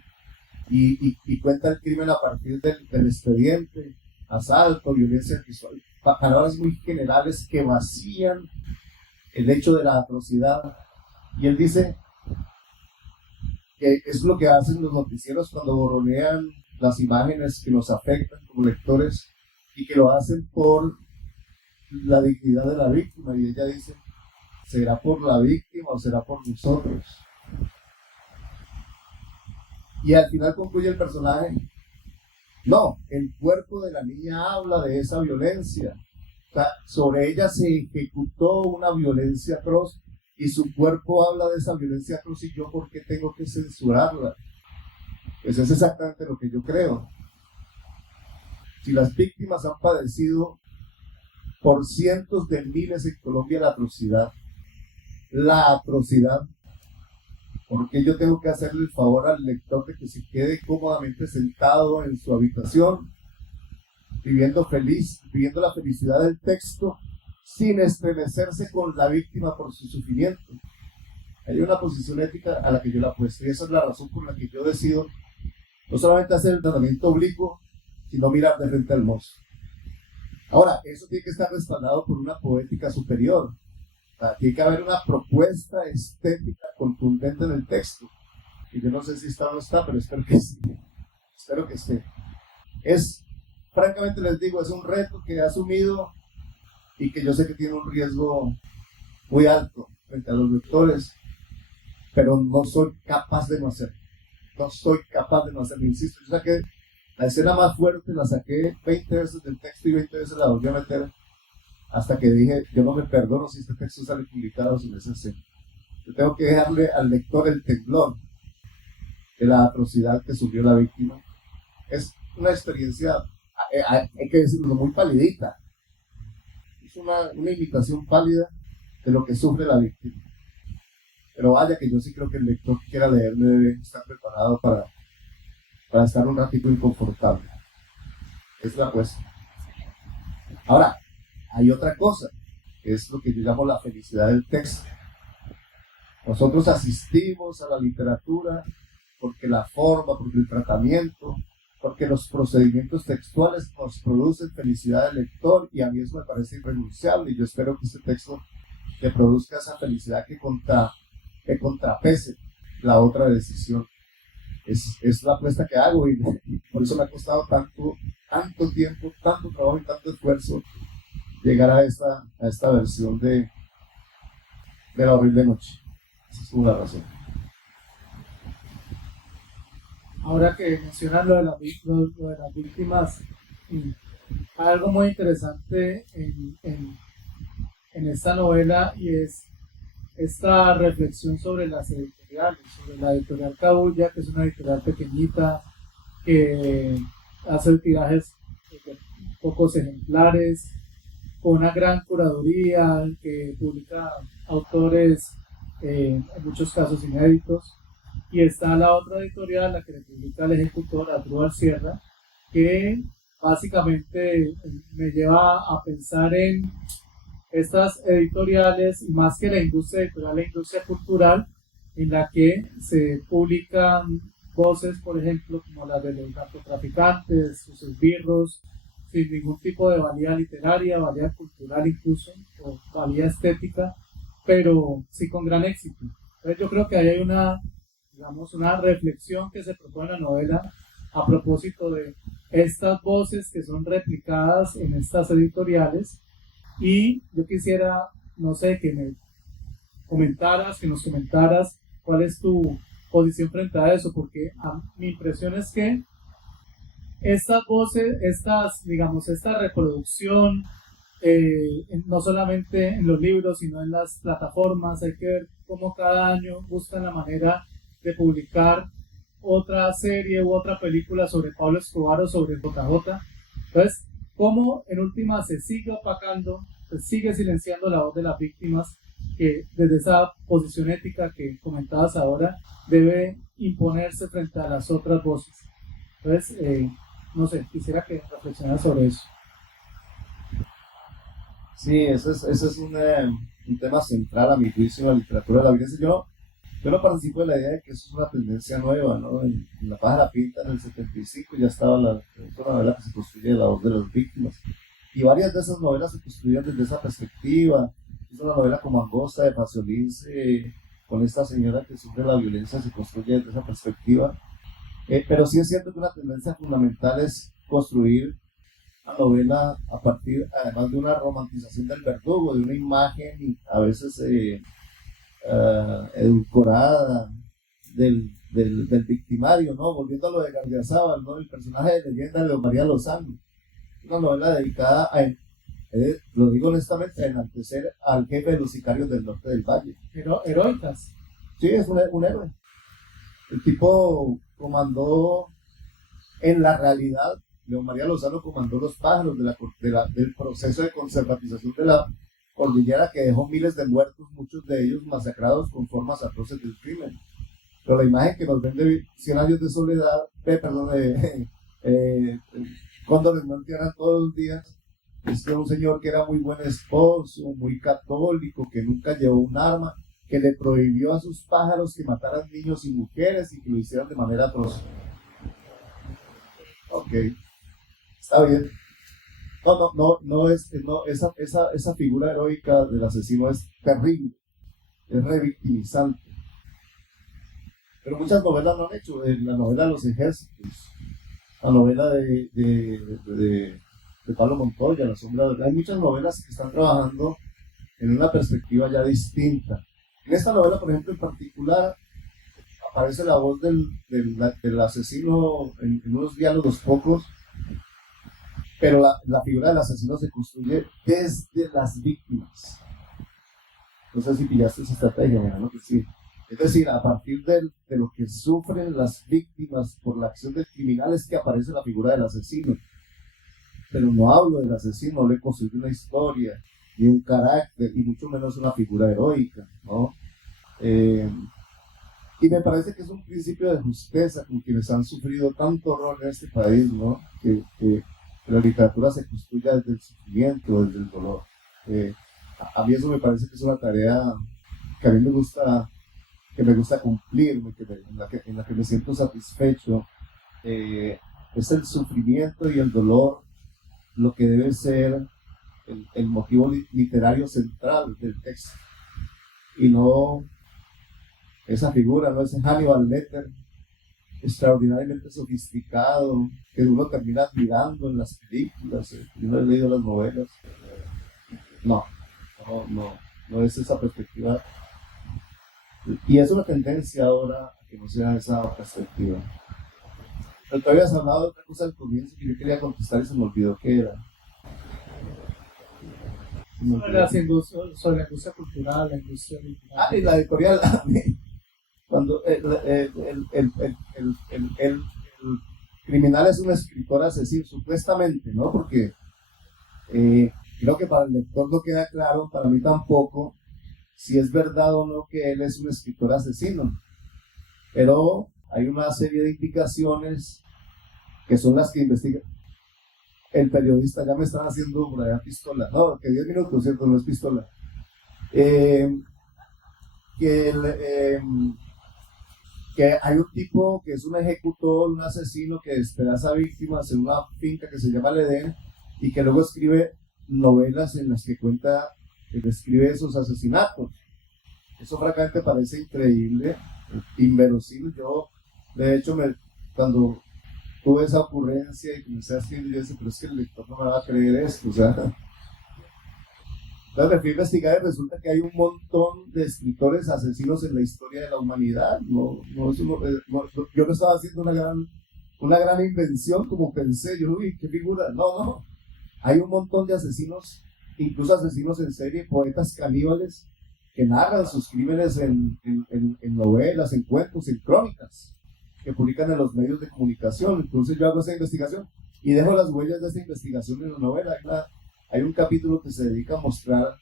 y cuenta el crimen a partir del expediente, asalto, violencia visual, palabras muy generales que vacían el hecho de la atrocidad. Y él dice que es lo que hacen los noticieros cuando borronean las imágenes que nos afectan como lectores, y que lo hacen por la dignidad de la víctima. Y ella dice, ¿será por la víctima o será por nosotros? Y al final concluye el personaje, no, el cuerpo de la niña habla de esa violencia. O sea, sobre ella se ejecutó una violencia atroz y su cuerpo habla de esa violencia atroz, y yo, ¿por qué tengo que censurarla? Pues es exactamente lo que yo creo. Si las víctimas han padecido por cientos de miles en Colombia la atrocidad, ¿por qué yo tengo que hacerle el favor al lector de que se quede cómodamente sentado en su habitación, viviendo la felicidad del texto, sin estremecerse con la víctima por su sufrimiento? Hay una posición ética a la que yo la apuesto, y esa es la razón por la que yo decido no solamente hacer el tratamiento oblicuo, sino mirar de frente al monstruo. Ahora, eso tiene que estar respaldado por una poética superior. Tiene que haber una propuesta estética contundente en el texto. Y yo no sé si está o no está, pero espero que sí. Espero que esté. Francamente les digo, es un reto que he asumido y que yo sé que tiene un riesgo muy alto frente a los lectores, pero no soy capaz de no hacerlo. No soy capaz de no hacerlo, insisto. Yo saqué la escena más fuerte, la saqué 20 veces del texto y 20 veces la volví a meter, hasta que dije, yo no me perdono si este texto sale publicado sin esa escena. Yo tengo que dejarle al lector el temblor de la atrocidad que sufrió la víctima. Es una experiencia, hay que decirlo, muy palidita. Es una imitación pálida de lo que sufre la víctima. Pero vaya que yo sí creo que el lector que quiera leerme debe estar preparado para estar un ratito inconfortable. Es la apuesta. Ahora, hay otra cosa, que es lo que yo llamo la felicidad del texto. Nosotros asistimos a la literatura porque la forma, porque el tratamiento, porque los procedimientos textuales nos producen felicidad del lector, y a mí eso me parece irrenunciable, y yo espero que este texto le produzca esa felicidad que contrapese la otra decisión. Es la apuesta que hago, y por eso me ha costado tanto tiempo, tanto trabajo y tanto esfuerzo llegar a esta versión de La horrible noche. Esa es una razón. Ahora que mencionas lo de las víctimas, hay algo muy interesante en esta novela, y es esta reflexión sobre las editoriales, sobre la editorial Cabuya, que es una editorial pequeñita que hace tirajes pocos ejemplares, con una gran curaduría, que publica autores en muchos casos inéditos. Y está la otra editorial, la que le publica el ejecutor, Asdrúbal Sierra, que básicamente me lleva a pensar en estas editoriales, y más que la industria editorial, la industria cultural, en la que se publican voces, por ejemplo, como las de los narcotraficantes, sus esbirros, sin ningún tipo de valía literaria, valía cultural incluso, o valía estética, pero sí con gran éxito. Entonces yo creo que ahí hay una, digamos, una reflexión que se propone en la novela a propósito de estas voces que son replicadas en estas editoriales, y yo quisiera, no sé, que me comentaras, que nos comentaras cuál es tu posición frente a eso, porque mi impresión es que estas voces, digamos, esta reproducción, no solamente en los libros, sino en las plataformas, hay que ver cómo cada año buscan la manera de publicar otra serie u otra película sobre Pablo Escobar o sobre JJ. Entonces, cómo en última se sigue opacando, se sigue silenciando la voz de las víctimas, que desde esa posición ética que comentabas ahora debe imponerse frente a las otras voces. Entonces, no sé, quisiera que reflexionaras sobre eso. Sí, ese es un tema central a mi juicio en la literatura de la violencia. Yo no participo de la idea de que eso es una tendencia nueva, ¿no? En La Pájara Pinta, en el 75, ya estaba una novela que se construye de la voz de las víctimas. Y varias de esas novelas se construían desde esa perspectiva. Es una novela como Angosta de Pasolís, con esta señora que sufre la violencia, se construye desde esa perspectiva. Pero sí es cierto que una tendencia fundamental es construir la novela a partir, además de una romantización del verdugo, de una imagen a veces edulcorada del victimario, ¿no? Volviendo a lo de Gardiazabal, ¿no? El personaje de leyenda de Leo María Lozano. Una novela dedicada a, lo digo honestamente, a enaltecer al jefe de los sicarios del norte del Valle. Pero heroicas. Sí, es un héroe. El tipo comandó, en la realidad, Leo María Lozano comandó los pájaros del proceso de conservatización de la cordillera, que dejó miles de muertos, muchos de ellos masacrados con formas atroces del crimen. Pero la imagen que nos vende 100 años de soledad, Cóndores no entierran todos los días, es que un señor que era muy buen esposo, muy católico, que nunca llevó un arma, que le prohibió a sus pájaros que mataran niños y mujeres y que lo hicieran de manera atroz. Ok, está bien. Esa figura heroica del asesino es terrible, es revictimizante. Pero muchas novelas lo han hecho. La novela de los ejércitos, la novela de Pablo Montoya, La sombra de... Hay muchas novelas que están trabajando en una perspectiva ya distinta. En esta novela, por ejemplo, en particular, aparece la voz del asesino en unos diálogos pocos, pero la figura del asesino se construye desde las víctimas. No sé si pillaste esa estrategia, ¿no? Que sí. Es decir, a partir de lo que sufren las víctimas por la acción del criminal es que aparece la figura del asesino. Pero no hablo del asesino, no le construyo una historia, ni un carácter, y mucho menos una figura heroica, ¿no? Y me parece que es un principio de justeza con quienes han sufrido tanto horror en este país, ¿no? Que la literatura se construya desde el sufrimiento, desde el dolor. A mí eso me parece que es una tarea que a mí me gusta cumplir, en la que me siento satisfecho. Es el sufrimiento y el dolor lo que debe ser el motivo literario central del texto, y no esa figura, no ese Hannibal Lecter extraordinariamente sofisticado que uno termina admirando en las películas. Yo no he leído las novelas. No es esa perspectiva, y es una tendencia ahora a que no sea esa perspectiva. Pero te habías hablado de otra cosa al comienzo que yo quería contestar y se me olvidó qué era. Sobre la industria cultural, la industria literaria. Y la editorial. Cuando el criminal es un escritor asesino, supuestamente, ¿no? Porque Creo que para el lector no queda claro, para mí tampoco, si es verdad o no que él es un escritor asesino. Pero hay una serie de indicaciones que son las que investiga el periodista. Ya me están haciendo por allá pistola. No, que 10 minutos, ¿cierto? No es pistola. Que, que hay un tipo que es un ejecutor, un asesino que despedaza víctimas en una finca que se llama El Edén y que luego escribe novelas en las que describe esos asesinatos. Eso francamente parece increíble, inverosímil. Yo, de hecho, cuando tuve esa ocurrencia y comencé a escribir, yo decía, pero es que el lector no me va a creer esto, o sea. Entonces me fui a investigar y resulta que hay un montón de escritores asesinos en la historia de la humanidad. Yo no estaba haciendo una gran invención como pensé, yo, uy, qué figura. No. Hay un montón de asesinos, incluso asesinos en serie, poetas caníbales, que narran sus crímenes en novelas, en cuentos, en crónicas, que publican en los medios de comunicación. Entonces yo hago esa investigación y dejo las huellas de esa investigación en la novela. Hay un capítulo que se dedica a mostrar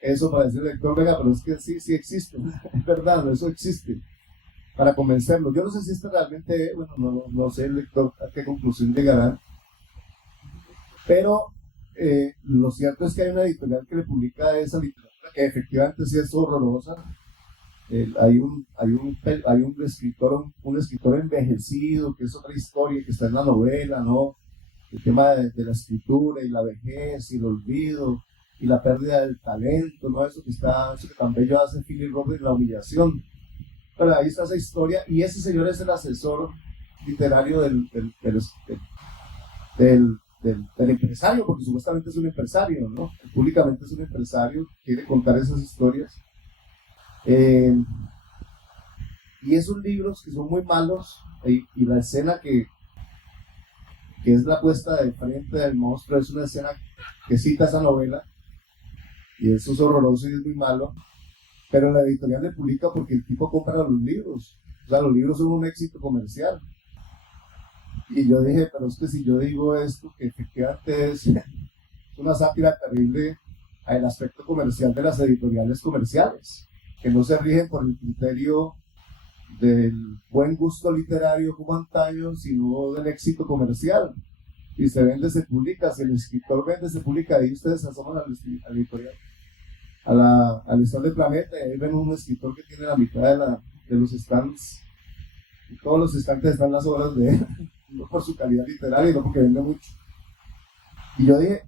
eso para decir al lector, venga, pero es que sí existe, es verdad, eso existe, para convencerlo. Yo no sé si esto realmente, bueno, no sé el lector a qué conclusión llegará, pero lo cierto es que hay una editorial que le publica esa literatura que efectivamente sí es horrorosa. Hay un escritor envejecido, que es otra historia que está en la novela, ¿no? El tema de la escritura y la vejez y el olvido y la pérdida del talento, ¿no? Eso que tan bello hace Philip Roth en La humillación. Pero ahí está esa historia, y ese señor es el asesor literario del empresario, porque supuestamente es un empresario, ¿no? Públicamente es un empresario, quiere contar esas historias. Y esos libros que son muy malos, y la escena que es la puesta de frente del monstruo, es una escena que cita esa novela, y eso es horroroso y es muy malo, pero la editorial le publica porque el tipo compra los libros, o sea, los libros son un éxito comercial. Y yo dije, pero es que si yo digo esto, que efectivamente es una sátira terrible al aspecto comercial de las editoriales comerciales, que no se rigen por el criterio del buen gusto literario como antaño, sino del éxito comercial. Si se vende, se publica. Si el escritor vende, se publica. Ahí ustedes se asoman al editorial, al stand del Planeta, y ahí ven un escritor que tiene la mitad de los stands, y todos los estantes están las obras de él, no por su calidad literaria, no porque vende mucho. Y yo dije,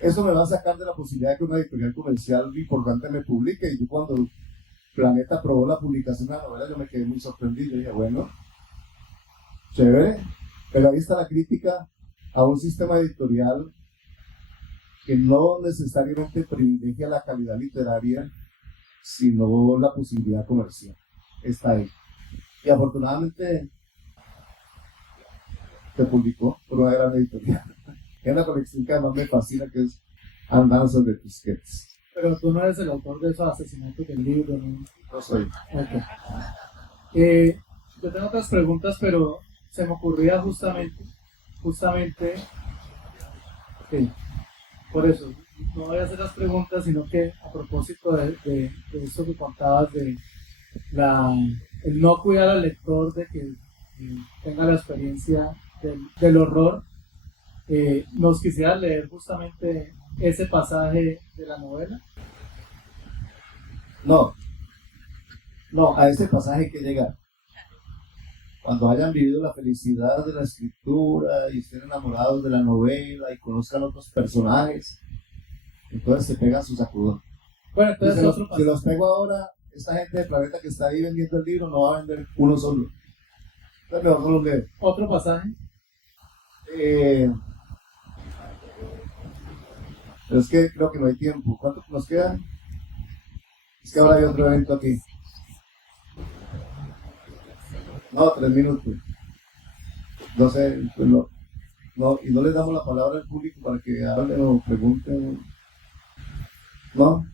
eso me va a sacar de la posibilidad de que una editorial comercial importante me publique. Y yo, cuando Planeta aprobó la publicación de la novela, yo me quedé muy sorprendido. Yo dije, bueno, chévere, pero ahí está la crítica a un sistema editorial que no necesariamente privilegia la calidad literaria, sino la posibilidad comercial. Está ahí. Y afortunadamente se publicó por una gran editorial. Es una colección que además me fascina, que es Andanzas de Tusquets. Pero tú no eres el autor de esos asesinatos del libro, ¿no? No soy. Okay. Yo tengo otras preguntas, pero se me ocurría justamente, okay, por eso, no voy a hacer las preguntas, sino que a propósito de eso que contabas, de el no cuidar al lector de que tenga la experiencia del horror, nos quisiera leer justamente ese pasaje de la novela. No, a ese pasaje hay que llegar. Cuando hayan vivido la felicidad de la escritura y estén enamorados de la novela y conozcan otros personajes, entonces se pegan sus sacudón. Bueno, entonces si los pego ahora, esta gente del Planeta que está ahí vendiendo el libro no va a vender uno solo. Entonces mejor no los leo. ¿Otro pasaje? Pero es que creo que no hay tiempo. ¿Cuánto nos queda? Es que ahora hay otro evento aquí. No, 3 minutos. No sé, pues y no les damos la palabra al público para que hablen o pregunten. ¿No?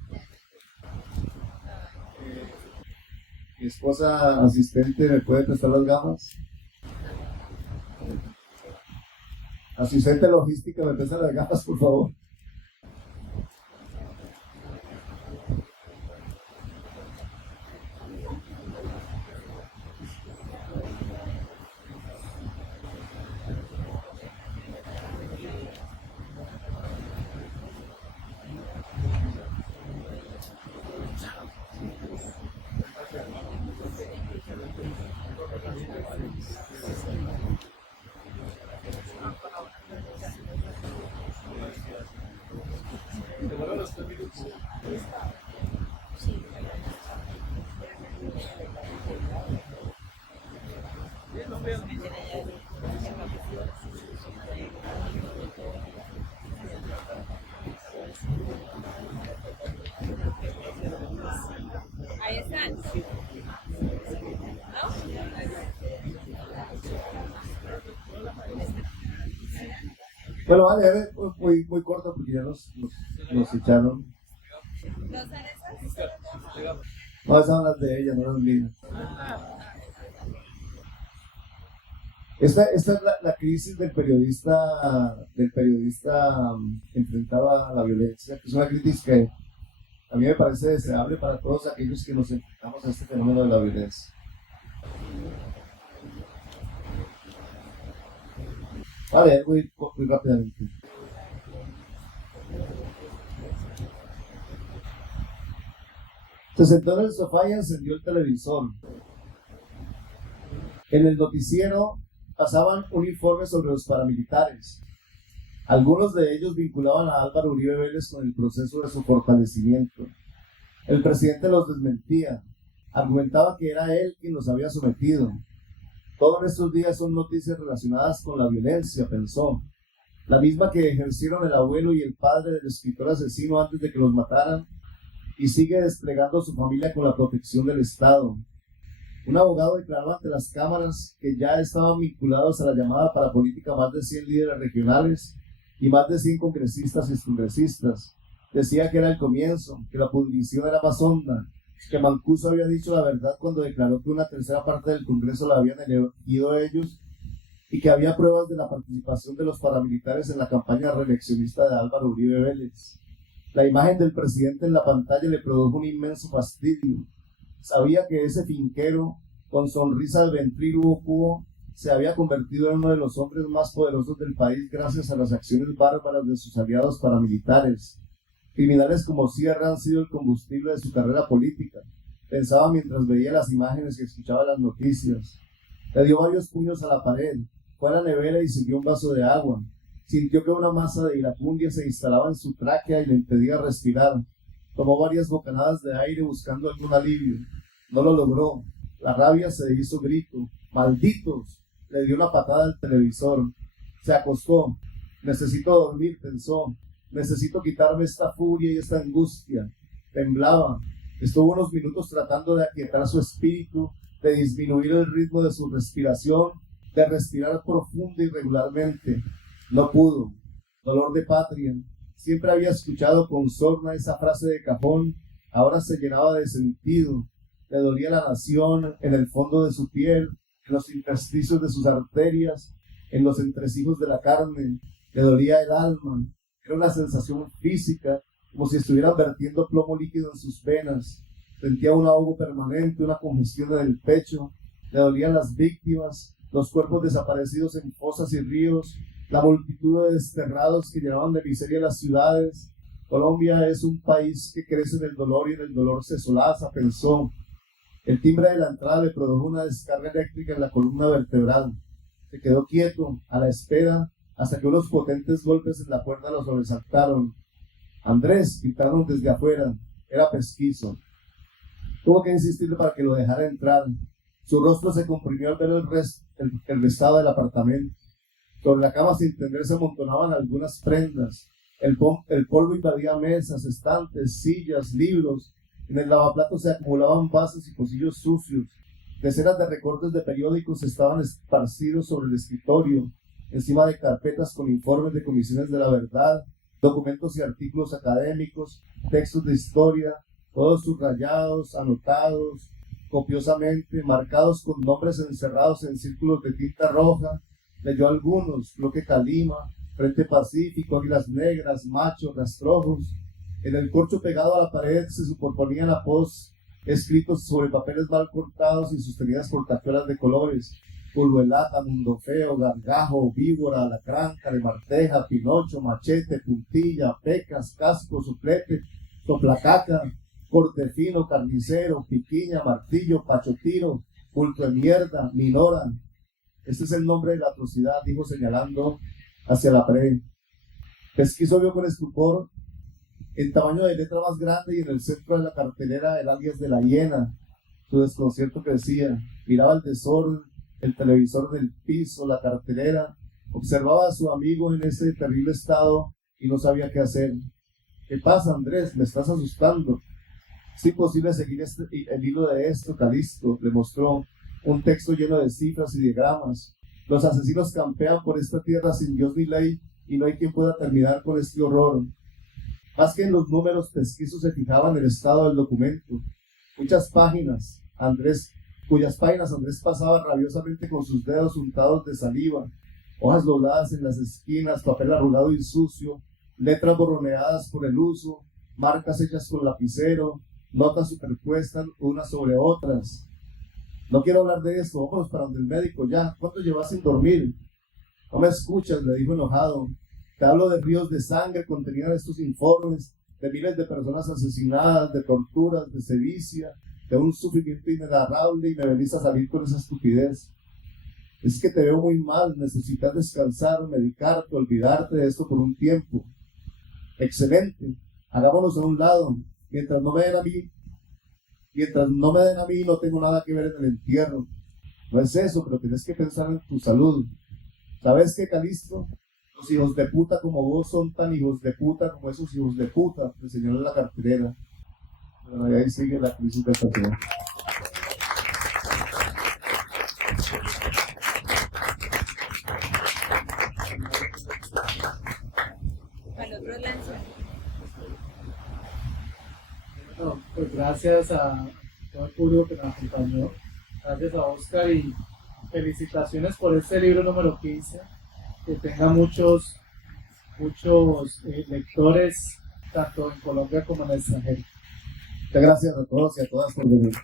Mi esposa asistente me puede prestar las gafas. Asistente logística, me pesan las gafas, por favor. Ahí están. Bueno, vale, es muy, muy corto porque ya nos echaron. ¿No son esas? No, esas son las de ella, no las mías. Esta es la crisis del periodista enfrentado a la violencia, que es una crisis que a mí me parece deseable para todos aquellos que nos enfrentamos a este fenómeno de la violencia. Vale, muy rápidamente. Se sentó en el sofá y encendió el televisor. En el noticiero pasaban un informe sobre los paramilitares. Algunos de ellos vinculaban a Álvaro Uribe Vélez con el proceso de su fortalecimiento. El presidente los desmentía, argumentaba que era él quien los había sometido. Todos estos días son noticias relacionadas con la violencia, pensó, la misma que ejercieron el abuelo y el padre del escritor asesino antes de que los mataran, y sigue desplegando su familia con la protección del Estado. Un abogado declaró ante las cámaras que ya estaban vinculados a la llamada parapolítica más de 100 líderes regionales y más de 100 congresistas y excongresistas. Decía que era el comienzo, que la pudrición era más honda, que Mancuso había dicho la verdad cuando declaró que una tercera parte del Congreso la habían elegido ellos y que había pruebas de la participación de los paramilitares en la campaña reeleccionista de Álvaro Uribe Vélez. La imagen del presidente en la pantalla le produjo un inmenso fastidio. Sabía que ese finquero, con sonrisa al ventrílocuo, se había convertido en uno de los hombres más poderosos del país gracias a las acciones bárbaras de sus aliados paramilitares. Criminales como Sierra han sido el combustible de su carrera política, pensaba mientras veía las imágenes y escuchaba las noticias. Le dio varios puños a la pared, fue a la nevera y sirvió un vaso de agua. Sintió que una masa de iracundia se instalaba en su tráquea y le impedía respirar. Tomó varias bocanadas de aire buscando algún alivio. No lo logró. La rabia se hizo grito. ¡Malditos! Le dio una patada al televisor. Se acostó. Necesito dormir, pensó. Necesito quitarme esta furia y esta angustia. Temblaba. Estuvo unos minutos tratando de aquietar su espíritu, de disminuir el ritmo de su respiración, de respirar profundo y regularmente. No pudo. Dolor de patria. Siempre había escuchado con sorna esa frase de cajón. Ahora se llenaba de sentido. Le dolía la nación en el fondo de su piel, en los intersticios de sus arterias, en los entresijos de la carne. Le dolía el alma. Era una sensación física, como si estuvieran vertiendo plomo líquido en sus venas. Sentía un ahogo permanente, una congestión en el pecho. Le dolían las víctimas, los cuerpos desaparecidos en fosas y ríos, la multitud de desterrados que llenaban de miseria las ciudades. Colombia es un país que crece en el dolor y en el dolor se solaza, pensó. El timbre de la entrada le produjo una descarga eléctrica en la columna vertebral. Se quedó quieto, a la espera, hasta que unos potentes golpes en la puerta lo sobresaltaron. Andrés, gritaron desde afuera, era pesquizo. Tuvo que insistirle para que lo dejara entrar. Su rostro se comprimió al ver el estado del apartamento. Sobre la cama sin tender se amontonaban algunas prendas. El polvo invadía mesas, estantes, sillas, libros. En el lavaplatos se acumulaban vasos y pocillos sucios. Decenas de recortes de periódicos estaban esparcidos sobre el escritorio, encima de carpetas con informes de comisiones de la verdad, documentos y artículos académicos, textos de historia, todos subrayados, anotados, copiosamente, marcados con nombres encerrados en círculos de tinta roja, Leyó algunos, Bloque Calima, Frente Pacífico, Águilas Negras, Machos, Rastrojos. En el corcho pegado a la pared se superponían apodos escritos sobre papeles mal cortados y sostenidas por tachuelas de colores. Pulverlata, Mundo Feo, Gargajo, Víbora, Alacrán, Caremarteja, Pinocho, Machete, Puntilla, Pecas, Casco, Suplete, Soplacaca, Cortefino, Carnicero, Piquiña, Martillo, Pachotiro, Culto de Mierda, Minora. Este es el nombre de la atrocidad, dijo señalando hacia la pared. Pesquiso vio con estupor el tamaño de letra más grande y en el centro de la cartelera el alias de la hiena. Su desconcierto crecía. Miraba el desorden, el televisor en el piso, la cartelera. Observaba a su amigo en ese terrible estado y no sabía qué hacer. ¿Qué pasa, Andrés? Me estás asustando. Es imposible seguir el hilo de esto, Calisto. Le mostró un texto lleno de cifras y diagramas. Los asesinos campean por esta tierra sin Dios ni ley y no hay quien pueda terminar con este horror. Más que en los números, Pesquiso se fijaba en el estado del documento. Cuyas páginas Andrés pasaba rabiosamente con sus dedos untados de saliva, hojas dobladas en las esquinas, papel arrugado y sucio, letras borroneadas por el uso, marcas hechas con lapicero, notas superpuestas unas sobre otras. No quiero hablar de esto, vámonos para donde el médico ya. ¿Cuánto llevas sin dormir? No me escuchas, le dijo enojado. Te hablo de ríos de sangre que contenían estos informes, de miles de personas asesinadas, de torturas, de sevicia, de un sufrimiento inenarrable y me venís a salir con esa estupidez. Es que te veo muy mal, necesitas descansar, medicarte, olvidarte de esto por un tiempo. Excelente, hagámonos a un lado, mientras no me den a mí, no tengo nada que ver en el entierro. No es eso, pero tienes que pensar en tu salud. ¿Sabes qué, Calisto? Los hijos de puta como vos son tan hijos de puta como esos hijos de puta, te señaló la cartelera. Bueno, y ahí sigue la crisis de estación. Para otro lanzo. Bueno, pues gracias a todo el público que nos acompañó. Gracias a Oscar y felicitaciones por este libro número 15. Que tenga muchos lectores, tanto en Colombia como en el extranjero. Muchas gracias a todos y a todas por venir.